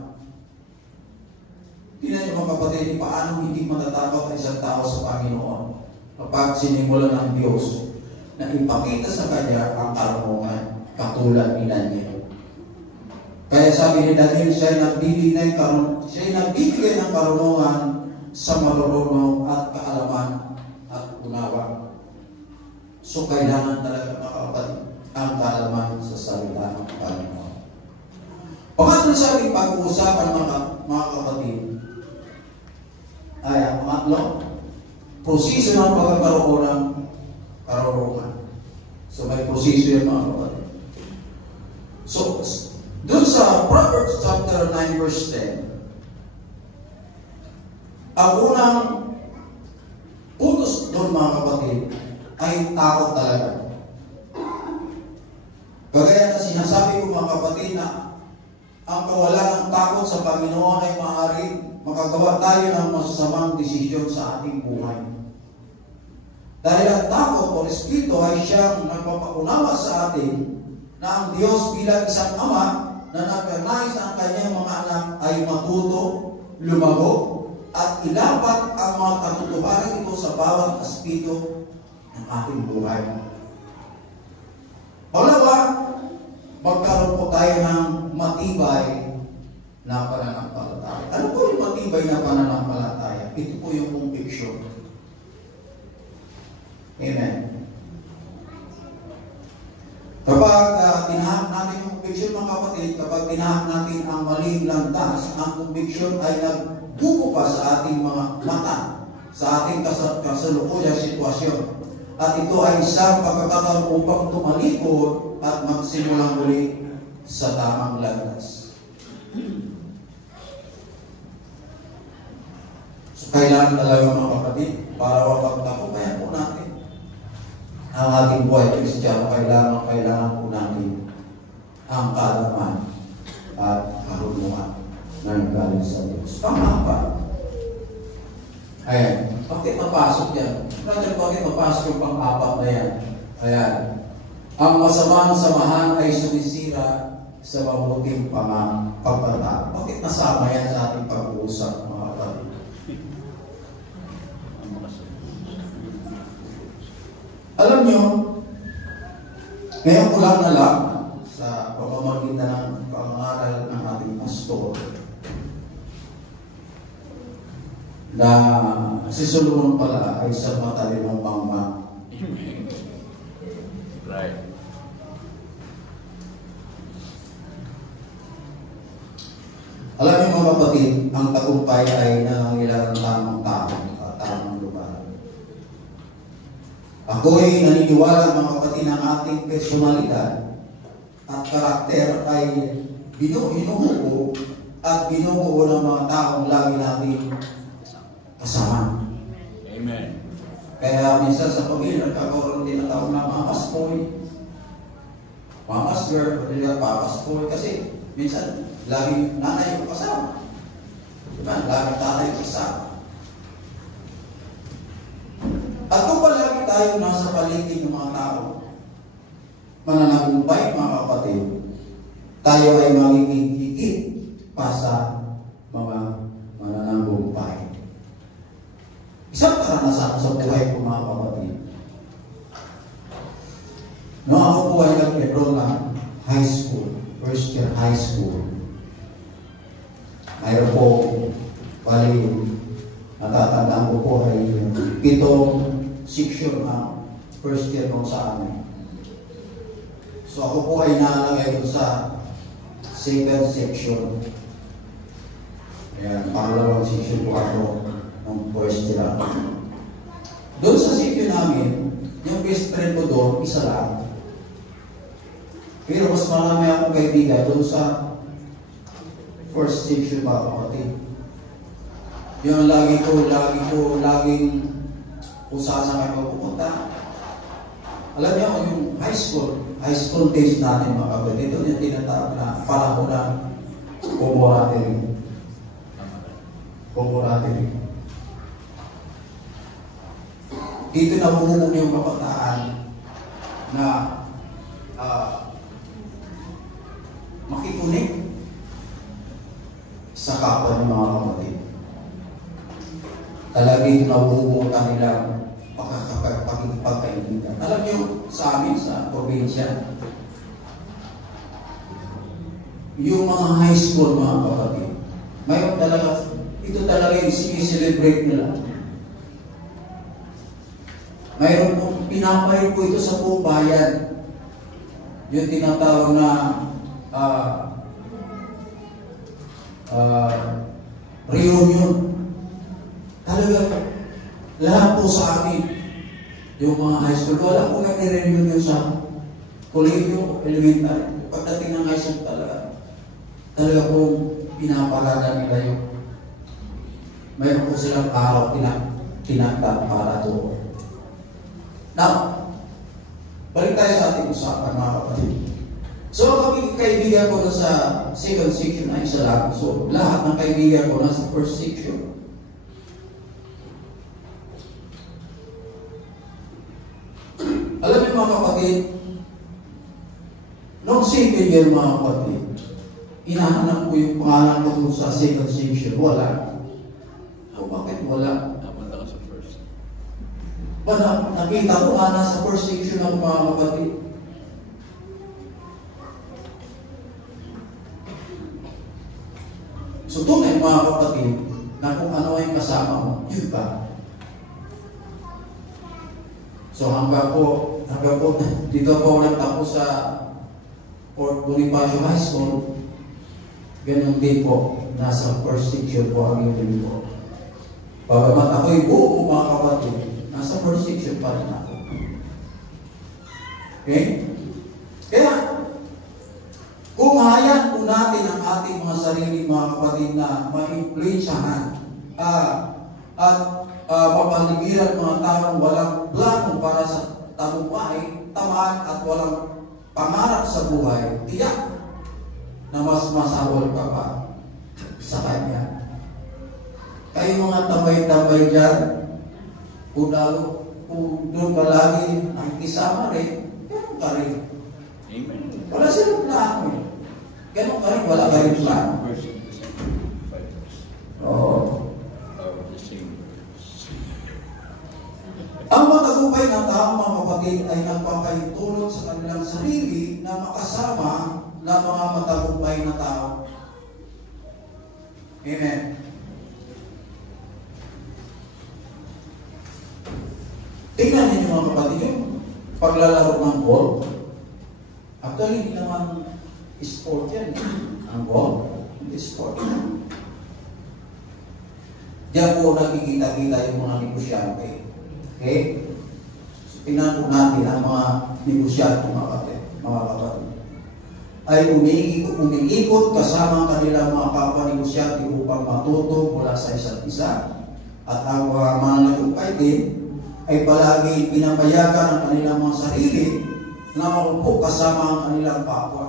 Tingnan niyo, mga kapatid, paano hindi matatakot ang isang tao sa Panginoon kapag sinimulan ng Diyos na ipakita sa kanya ang karunungan katulad ni Daniel. Kaya sabi ni Daniel, siya nagbibigay ng karunungan sa marunong at kaalaman at unawa. So kailangan talaga, mga kapatid, ang kaalaman sa salita ng Panginoon. Pangatlo sa ating pag-uusapan, mga kapatid, ay ang pangatlo, proseso ng pagkakaroon ng karunungan. So may proseso yan, mga kapatid. So, doon sa Proverbs chapter 9 verse 10, ang unang utos doon, mga kapatid, ay takot talaga. Kagaya na sinasabi ko, mga kapatid, na ang kawalan ng takot sa Panginoon ay maaaring makagawa tayo ng masasamang desisyon sa ating buhay. Dahil ang takot o respeto ay siyang nagpapaunawa sa atin na ang Diyos bilang isang ama na nagkanais ang kanyang mga anak ay matuto, lumago, at ilapat ang mga katutuhanan ito sa bawat aspeto ng ating buhay. Pangalawa, magkaroon po tayo ng matibay na pananampalataya. Ano po yung matibay na pananampalataya? Ito po yung conviction. Amen. Kapag tinahak natin yung conviction, mga kapatid, kapag tinahak natin ang maling landas, ang conviction ay nagbubuka sa ating mga mata, sa ating kasalukuyang sitwasyon. At ito ay isang pagkakataon upang tumalikod at magsimulang muli sa tamang landas. So, kailangan talaga, mga kapatid, para mapagtakumpayan po natin ang ating buhay Kristiyano, kailangan po natin ang kaalaman at karunungan na nanggaling sa Diyos. Pang-apat. Ayan. Bakit mapasok yan? Bakit mapasok yung pang-apat na yan? Ayan. Ang masamang samahan ay sumisira sa mabuting pagpata. Bakit nasama yan sa ating pag-uusap, mga kapatid? Alam nyo, ngayon ko lang nalaman sa pamamagitan ng pangaral ng ating pastor na si Solomon pala ay sa matalinong mangma. Right. Alam niyo mga kapatid, ang tagumpay ay nangangailangan ng tamang tao at tamang lugar. Ako'y naniniwala mga kapatid ng ating personalidad at karakter ay binubuo at binubuo ng mga taong lagi natin kasama. Amen. Kaya minsan sa pamilya, nagkakaroon din na tawag na mamas boy, mamas girl, papas boy, kasi minsan laging nanay ko kasama. Diba? Laging tatay ko kasama. At kung palagi tayo nasa paligid ng mga tao, mananagumpay mga kapatid, tayo ay magiging pa sa mga mananagumpay. Isang karanasan sa buhay ko mga kapatid. Noong ako po ay nag-enroll ng high school, first year high school, mayroon po, bali, natatandaan ko po ay 7 section ang first year nung sa amin. So ako po ay nalagay doon sa second section. Ayan, pangalawang section po ako ng first year. Doon sa section namin, yung best friend ko doon, isa lang. Pero mas marami akong kaibigan doon sa first section ba, kapatid. Yung laging kung saan kayo pupunta. Alam niyo, yung high school days natin mga kapatid, ito yung tinatawag na panahon na kumuratin. Dito na bumubog yung kabataan na makikunik sa kapwa ng mga kapatid. Talagang nabubuo kanilang pakikipagkaibigan. Alam niyo, sa amin, sa probinsya, yung mga high school, mga kapatid, mayroon talaga, ito talaga yung sineselebrate nila. Mayroon po, pinapahin po ito sa buong bayan. Yung tinatawag na reunion. Talaga, lahat po sa amin, yung mga high school, wala po nag-reunion sa kolegyo, elementary. Pagdating ng high school talaga po pinaparada nila yung mayroon po silang araw tinatag para doon. Now, balik tayo sa ating usapan mga kapatid. So, ang kaibigan ko na sa second section ay isa lang. So, lahat ng kaibigan ko na sa first section. Alam niyo mga kapatid, noong second year mga kapatid, inahanap ko yung pangalan ko dun sa second section. Wala. So, bakit wala? Napunta ka sa first. Nakita ko nga nasa first section ng mga kapatid. So, tunay mga kapatid, na kung ano ay kasama mo, yun ba? So, hanggang po, dito po nagtapos sa Fort Bonifacio High School, ganun din po, nasa first section po ang yun po. Pagamat ako'y buo mga kapatid, nasa first section pa rin ako. Okay? Kaya, kung hayaan po natin ang ating mga sarili mga kapatid na ma-influensyahan at mapaligiran mga taong walang plano para sa tagumpay, tamad at walang pangarap sa buhay, tiyak na mas masawal ka pa sa Kanya. Kayo mga tambay-tambay dyan, kung doon ka lagi nakikisama rin, ka rin. Amen. Wala silang plano eh. Ganun ka rin, wala ka rin plano. Oo. Ang matagumpay ng tao, mga kapatid, ay nagpapahintulot sa kanilang sarili na makasama ng mga matagumpay na tao. Amen. Tingnan ninyo mga kapatid yung paglalaro ng golf. Actually, hindi naman sport yan. Ang golf, hindi sport. Diyan po nakikita-kita yung mga negosyante. Okay? So, tingnan po natin ang mga negosyante, mga kapatid. Ay umiikot kasama ang kanilang mga kapwa negosyante upang matuto mula sa isa't isa. At ang mga nagtagumpay din ay palagi pinapayagan ang kanilang mga sarili na maupo kasama ang kanilang kapwa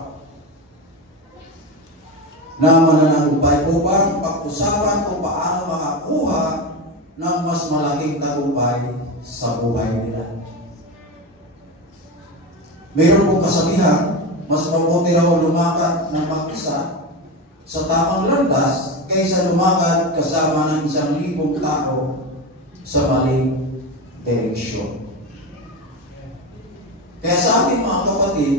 na mananagumpay upang pag-usapan kung paano makakuha ng mas malaking tagumpay sa buhay nila. Mayroon pong kasabihan, mas mabuti raw lumakad ng mag-isa sa tamang landas kaysa lumakad kasama ng 1,000 tao sa maling direksyon. Kaya sa ating mga kapatid,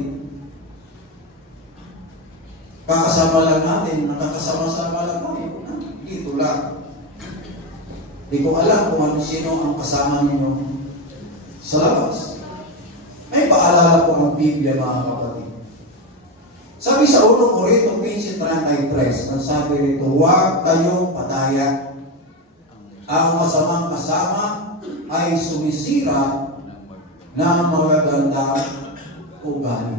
kakasama lang natin, nakakasama-sama lang tayo. Dito lang. Hindi ko alam kung ano sino ang kasama ninyo sa labas. May paalala po ang Biblia, mga kapatid. Sabi sa 1 Corinto 15:33, ang sabi rito, huwag kayong padaya. Ang masamang kasama ay sumisira ng magagandang ugali.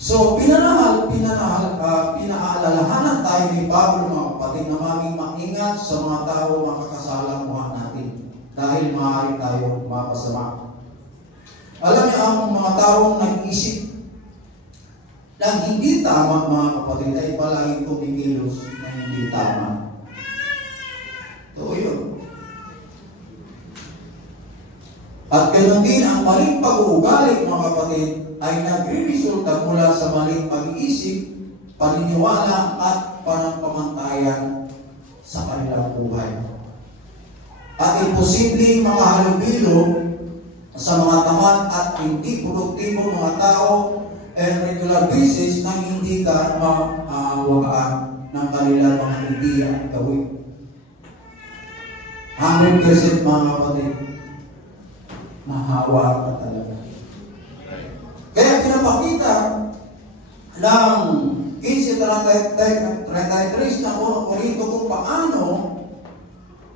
So, pinaalalahanan tayo ni Pablo, mga kapatid, na maging maingat sa mga tao makakasalang natin dahil maaari tayo mapasama. Alam niyo, ang mga taong nag-isip ng hindi tama, mga kapatid, ay palaging kumikilos na hindi tama. Ito yun. At ganoon din ang maling pag-uugali, mga kapatid, ay nagre-resulta mula sa maling pag-iisip, paniniwala at pananampalataya sa kanilang buhay. At imposibleng makahalubilo sa mga tamad at hindi produktibong mga tao and regular basis na hindi ka maaawagaan ng kanilang mga ideya at gawin. 100% mga kapatid, mahawa ka talaga. Kaya pinapakita ng 15:33 na 1 Corinto kung paano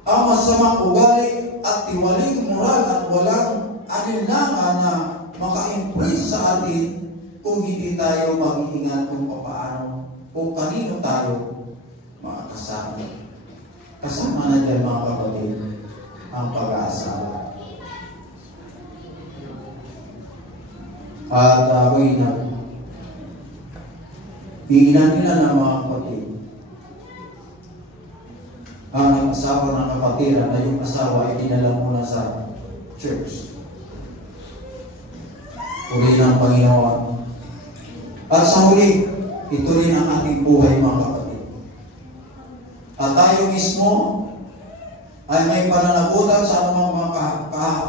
ang masamang ugali at tiwaling moral at walang alinlangan na maka-impress sa atin kung hindi tayo mag-iingat kung paano, kung kanino tayo makakasama. Kasama na dyan, mga kapatid, ang pag-aasawa. At ako'y hihinan nila ng mga kapatid. Ang nag-asawa ng kapatiran na yung asawa ay dinala muna sa church. Uli ng Panginoon. At sa huli, ito rin ang ating buhay, mga kapatid. At tayo mismo ay may pananagutan sa anumang mga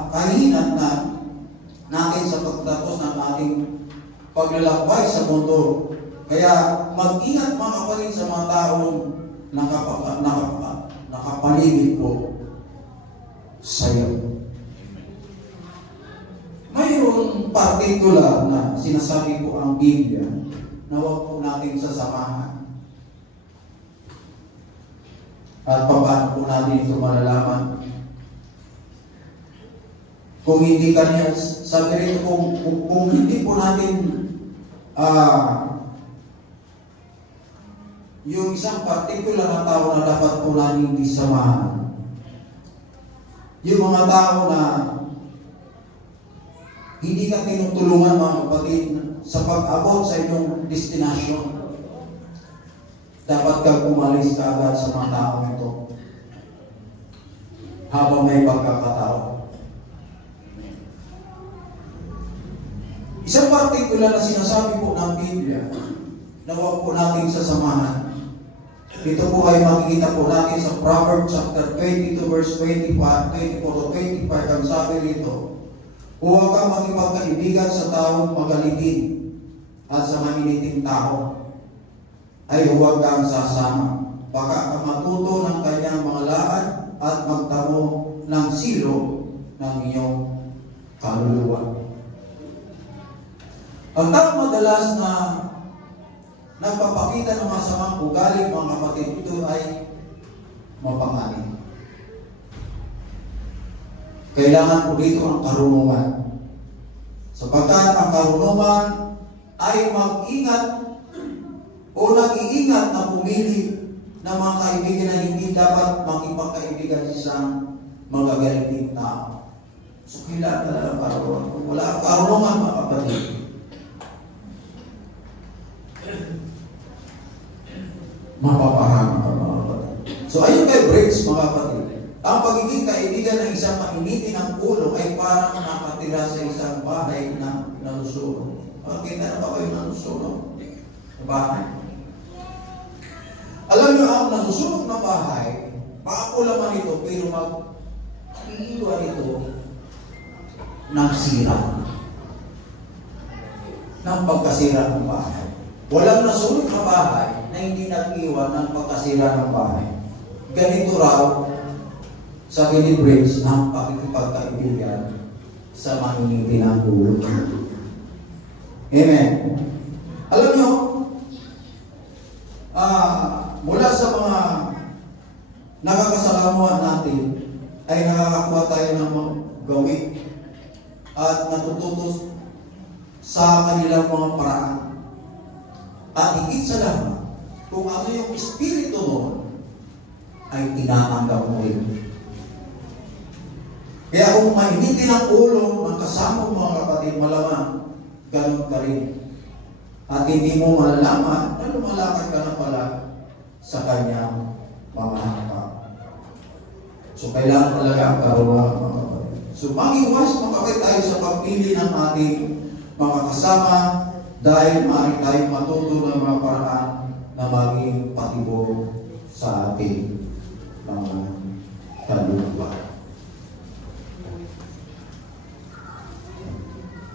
kahinan na natin sa pagtatapos ng ating paglalakbay sa mundo. Kaya mag-ingat, mga kapatid, sa mga taong nakapaligid po sa iyo. Mayroon particular na sinasabi ko ang Biblia na huwag po natin sasamahan. At paano po natin ito malalaman? Kung hindi kanya, sabi rin kung hindi po natin yung isang particular na tao na dapat po natin hindi samahan. Yung mga tao na hindi ka tinutulungan, mga kapatid, sa pag-abot sa inyong destinasyon. Dapat kang umalis ka agad sa mga tao ito habang may pagkakataon. Isang partikular na sinasabi po ng Biblia na huwag po natin sasamahan. Ito po ay makikita po natin sa Proverbs chapter 22 verse 24 to 25. Ang sabi rito, huwag kang makipagkaibigan sa taong magalitin at sa mahiniting tao ay huwag kang sasama. Baka ka matuto ng kanyang mga lakad at magtamo ng silo ng iyong kaluluwa. Ang tao madalas na nagpapakita ng masamang ugali, mga kapatid, ito ay mapangani. Kailangan po dito ang karunungan. Sapagkat ang karunungan ay mag-ingat o nag-iingat na pumili ng mga kaibigan na hindi dapat makipagkaibigan sa isang magagaliting tao. So, kailangan talaga ang karunungan. Kung wala ang karunungan, mga kapatid, mapapahamak ang mga kapatid. So, ayun kay Briggs, mga kapatid. Ang pagiging kaibigan ng isang mainitin ng ulo ay parang nakatira sa isang bahay na nalusunog. Makikita na ba kayo nalusunog? Sa bahay. Alam niyo, ang nalusunog na bahay, pakulaman ito, pero mag-iiwan ito ng sira. Ng pagkasira ng bahay. Walang nasunog na bahay na hindi nag-iwan ng pagkasira ng bahay. Ganito raw sa Briggs ang pakikipagkaibigan sa maniniti ng ulo. Amen. Alam nyo, mula sa mga nakakasalamuhan natin, ay nakakakuha tayo ng mga gawin at natututo sa kanilang mga paraan. At higit sa lahat, kung ano yung espiritu mo, ay tinatanggap mo rin. Kaya kung mainitin ang ulo ng kasama mo, mga kapatid, malamang ganun ka rin. At hindi mo malalaman na lumalakad ka na pala sa kanyang mga hakbang. So, kailangan talaga ang karunungan, mga kapatid. So, mag-iwas, makapit tayo sa pagpili ng ating mga kasama dahil maaari tayong matuto ng mga paraan na maging patibok sa ating mga kaluluwa.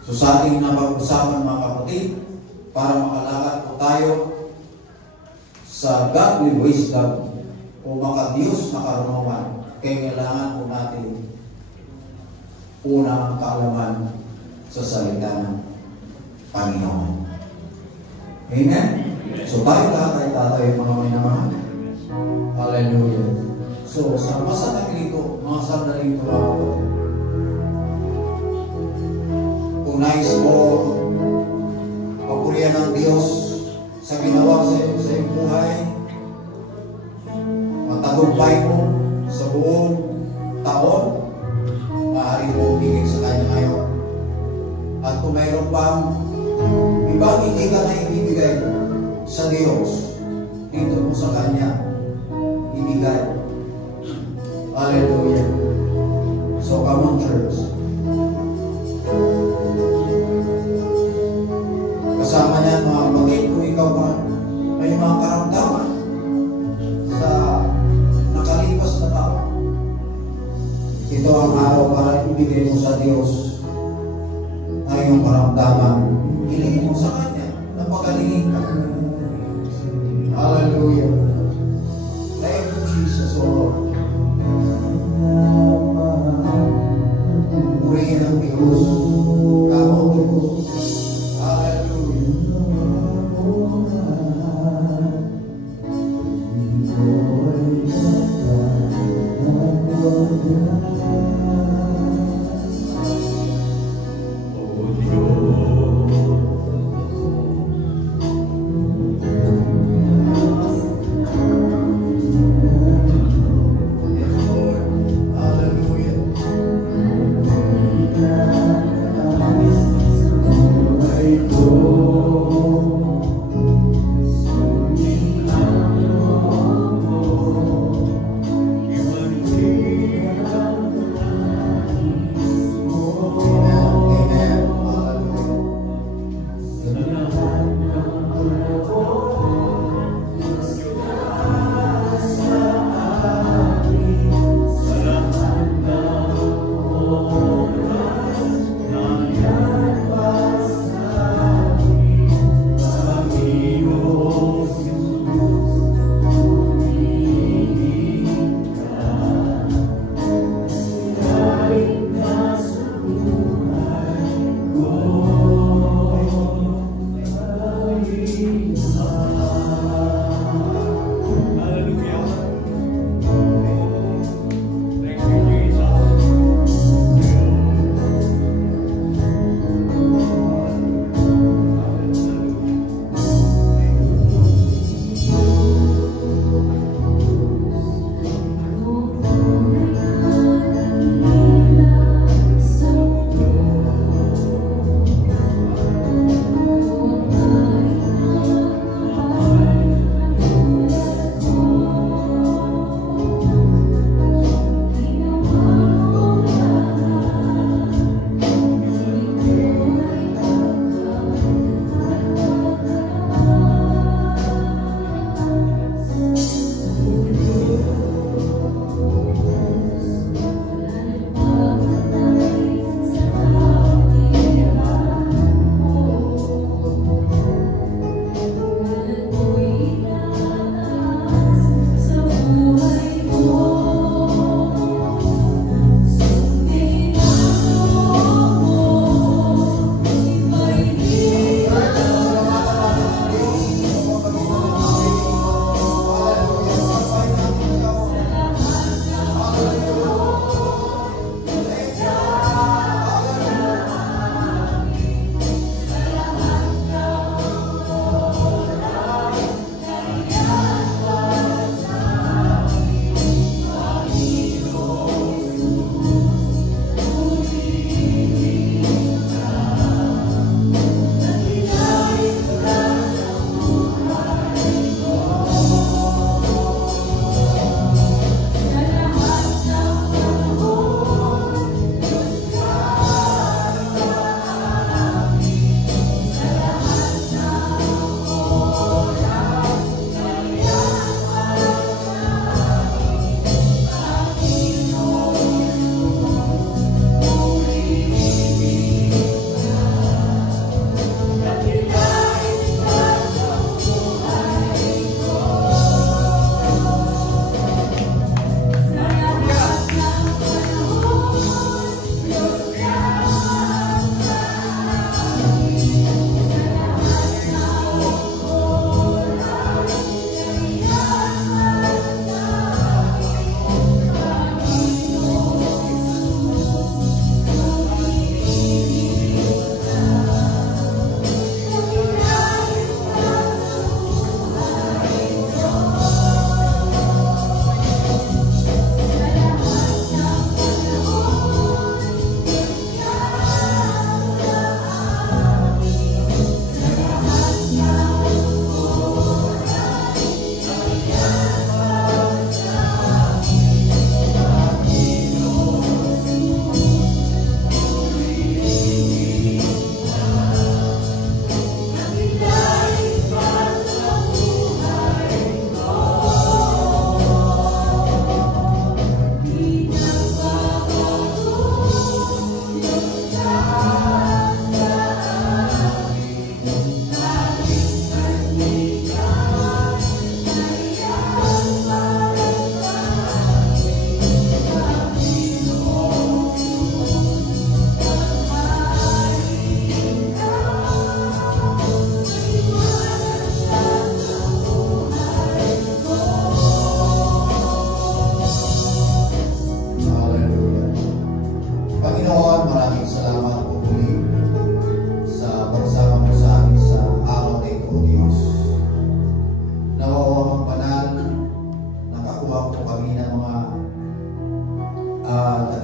So sa ating napag-usapan, mga kapatid, para makalakad po tayo sa godly wisdom o makadiyos na karunungan, kailangan po natin unang kaalaman sa salita ng Panginoon. Amen? So tayo lahat ay tatay mga minamahal. Hallelujah. So sa masanang ito, mga sandaling ito lang po. Kung nais mo papurihan ng Diyos sa ginawa sa iyong buhay, matagumpay mo sa buong taon, maaari mo bigay sa Kanya ngayon. At kung mayroon pang ibang hindi ka na ibibigay sa Diyos, dito mo sa Kanya ibigay. Hallelujah. So come on, church. Kasama niyan, mga kapatid, kung ikaw pa may mga karamdaman sa nakalipas na taon, ito ang araw para ibigay mo sa Diyos ang iyong karamdaman. Hilingin mo sa Kanya na pagalingin ka. Hallelujah. Thank you, Jesus, O Lord. Purihin ang Diyos. Kamo Diyos.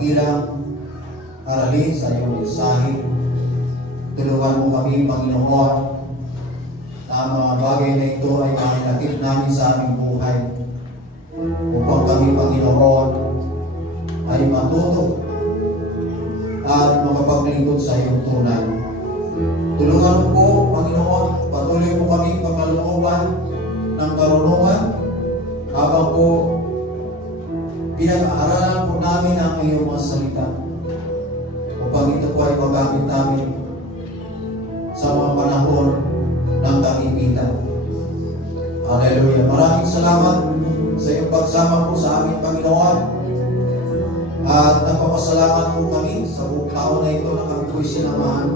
dakilang aralin sa iyong mensahe. Tulungan mo kami, Panginoon, na ang mga bagay na ito ay mahinatid namin sa aming buhay upang kami, Panginoon, ay matuto at makapaglingkod sa iyong tunay. Tulungan mo po, Panginoon, patuloy mo kami pagkalooban ng karunungan habang po pinag-aaralan po namin ang iyong mga salita upang ito po ay magamit namin sa mga panahon ng kagipitan. Hallelujah. Maraming salamat sa iyong pagsama po sa aming Panginoon. At nagpapasalamat po kami sa buong taon na ito na kami po'y sinamahan.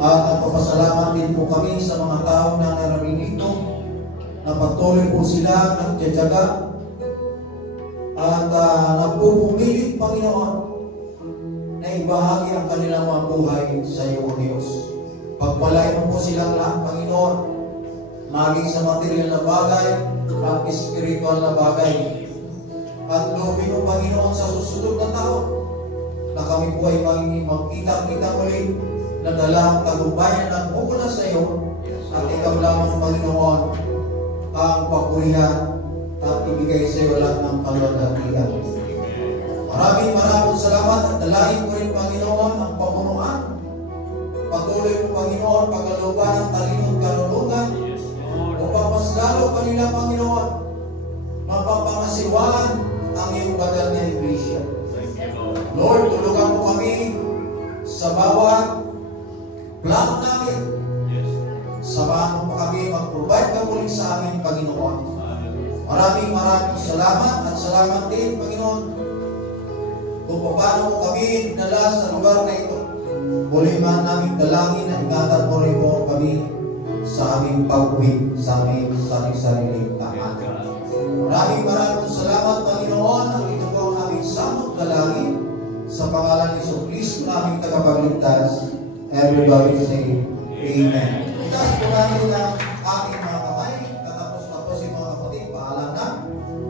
At nagpapasalamat din po kami sa mga tao na nararing dito na patuloy po sila nagtyaga at nagpupumilit, Panginoon, na ibahagi ang kanilang mga buhay sa iyo, O Diyos. Pagpalain mo po silang lahat, Panginoon, maging sa material na bagay at spiritual na bagay. At loobin mo, Panginoon, sa susunod na taon na kami po ay maging magkita-kita ulit na dalang tagumpayan ng mula sa iyo at ikaw lamang, Panginoon, ang papurihan at ibigay sa iyo lahat ng kalwalhatian. Maraming salamat at dalahin ko rin, Panginoon, ang pamunuan. Patuloy mo, Panginoon, pagkaluban ng talino at kalulugan upang mas lalo kanila, Panginoon, mapapangasiwaan ang iyong banal na Iglesia. Lord, tulungan mo kami sa bawat plano namin. Samahan mo pa kami, mag-provide ka muli sa amin, Panginoon. Maraming salamat at salamat din, Panginoon, kung paano mo kami dinala sa lugar na ito. Muli man namin dalangin na ingatan mo rin po kami sa aming pag-uwi, sa aming sarili-sariling tahanan. Maraming salamat, Panginoon, at ito po ang aming samot dalangin sa pangalan ni Jesucristo na aming tagapagligtas. Everybody say, Amen. Itaas po namin ang aking mga kamay, katapos-tapos yung mga kapatid, paalam na,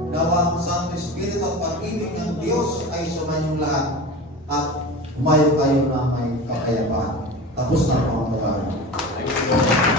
nawa ang Santo Espiritu at pag-ibig ng Diyos ay sumanyong lahat at umayo kayo na may kakayapaan. Tapos na po ang pagkakas.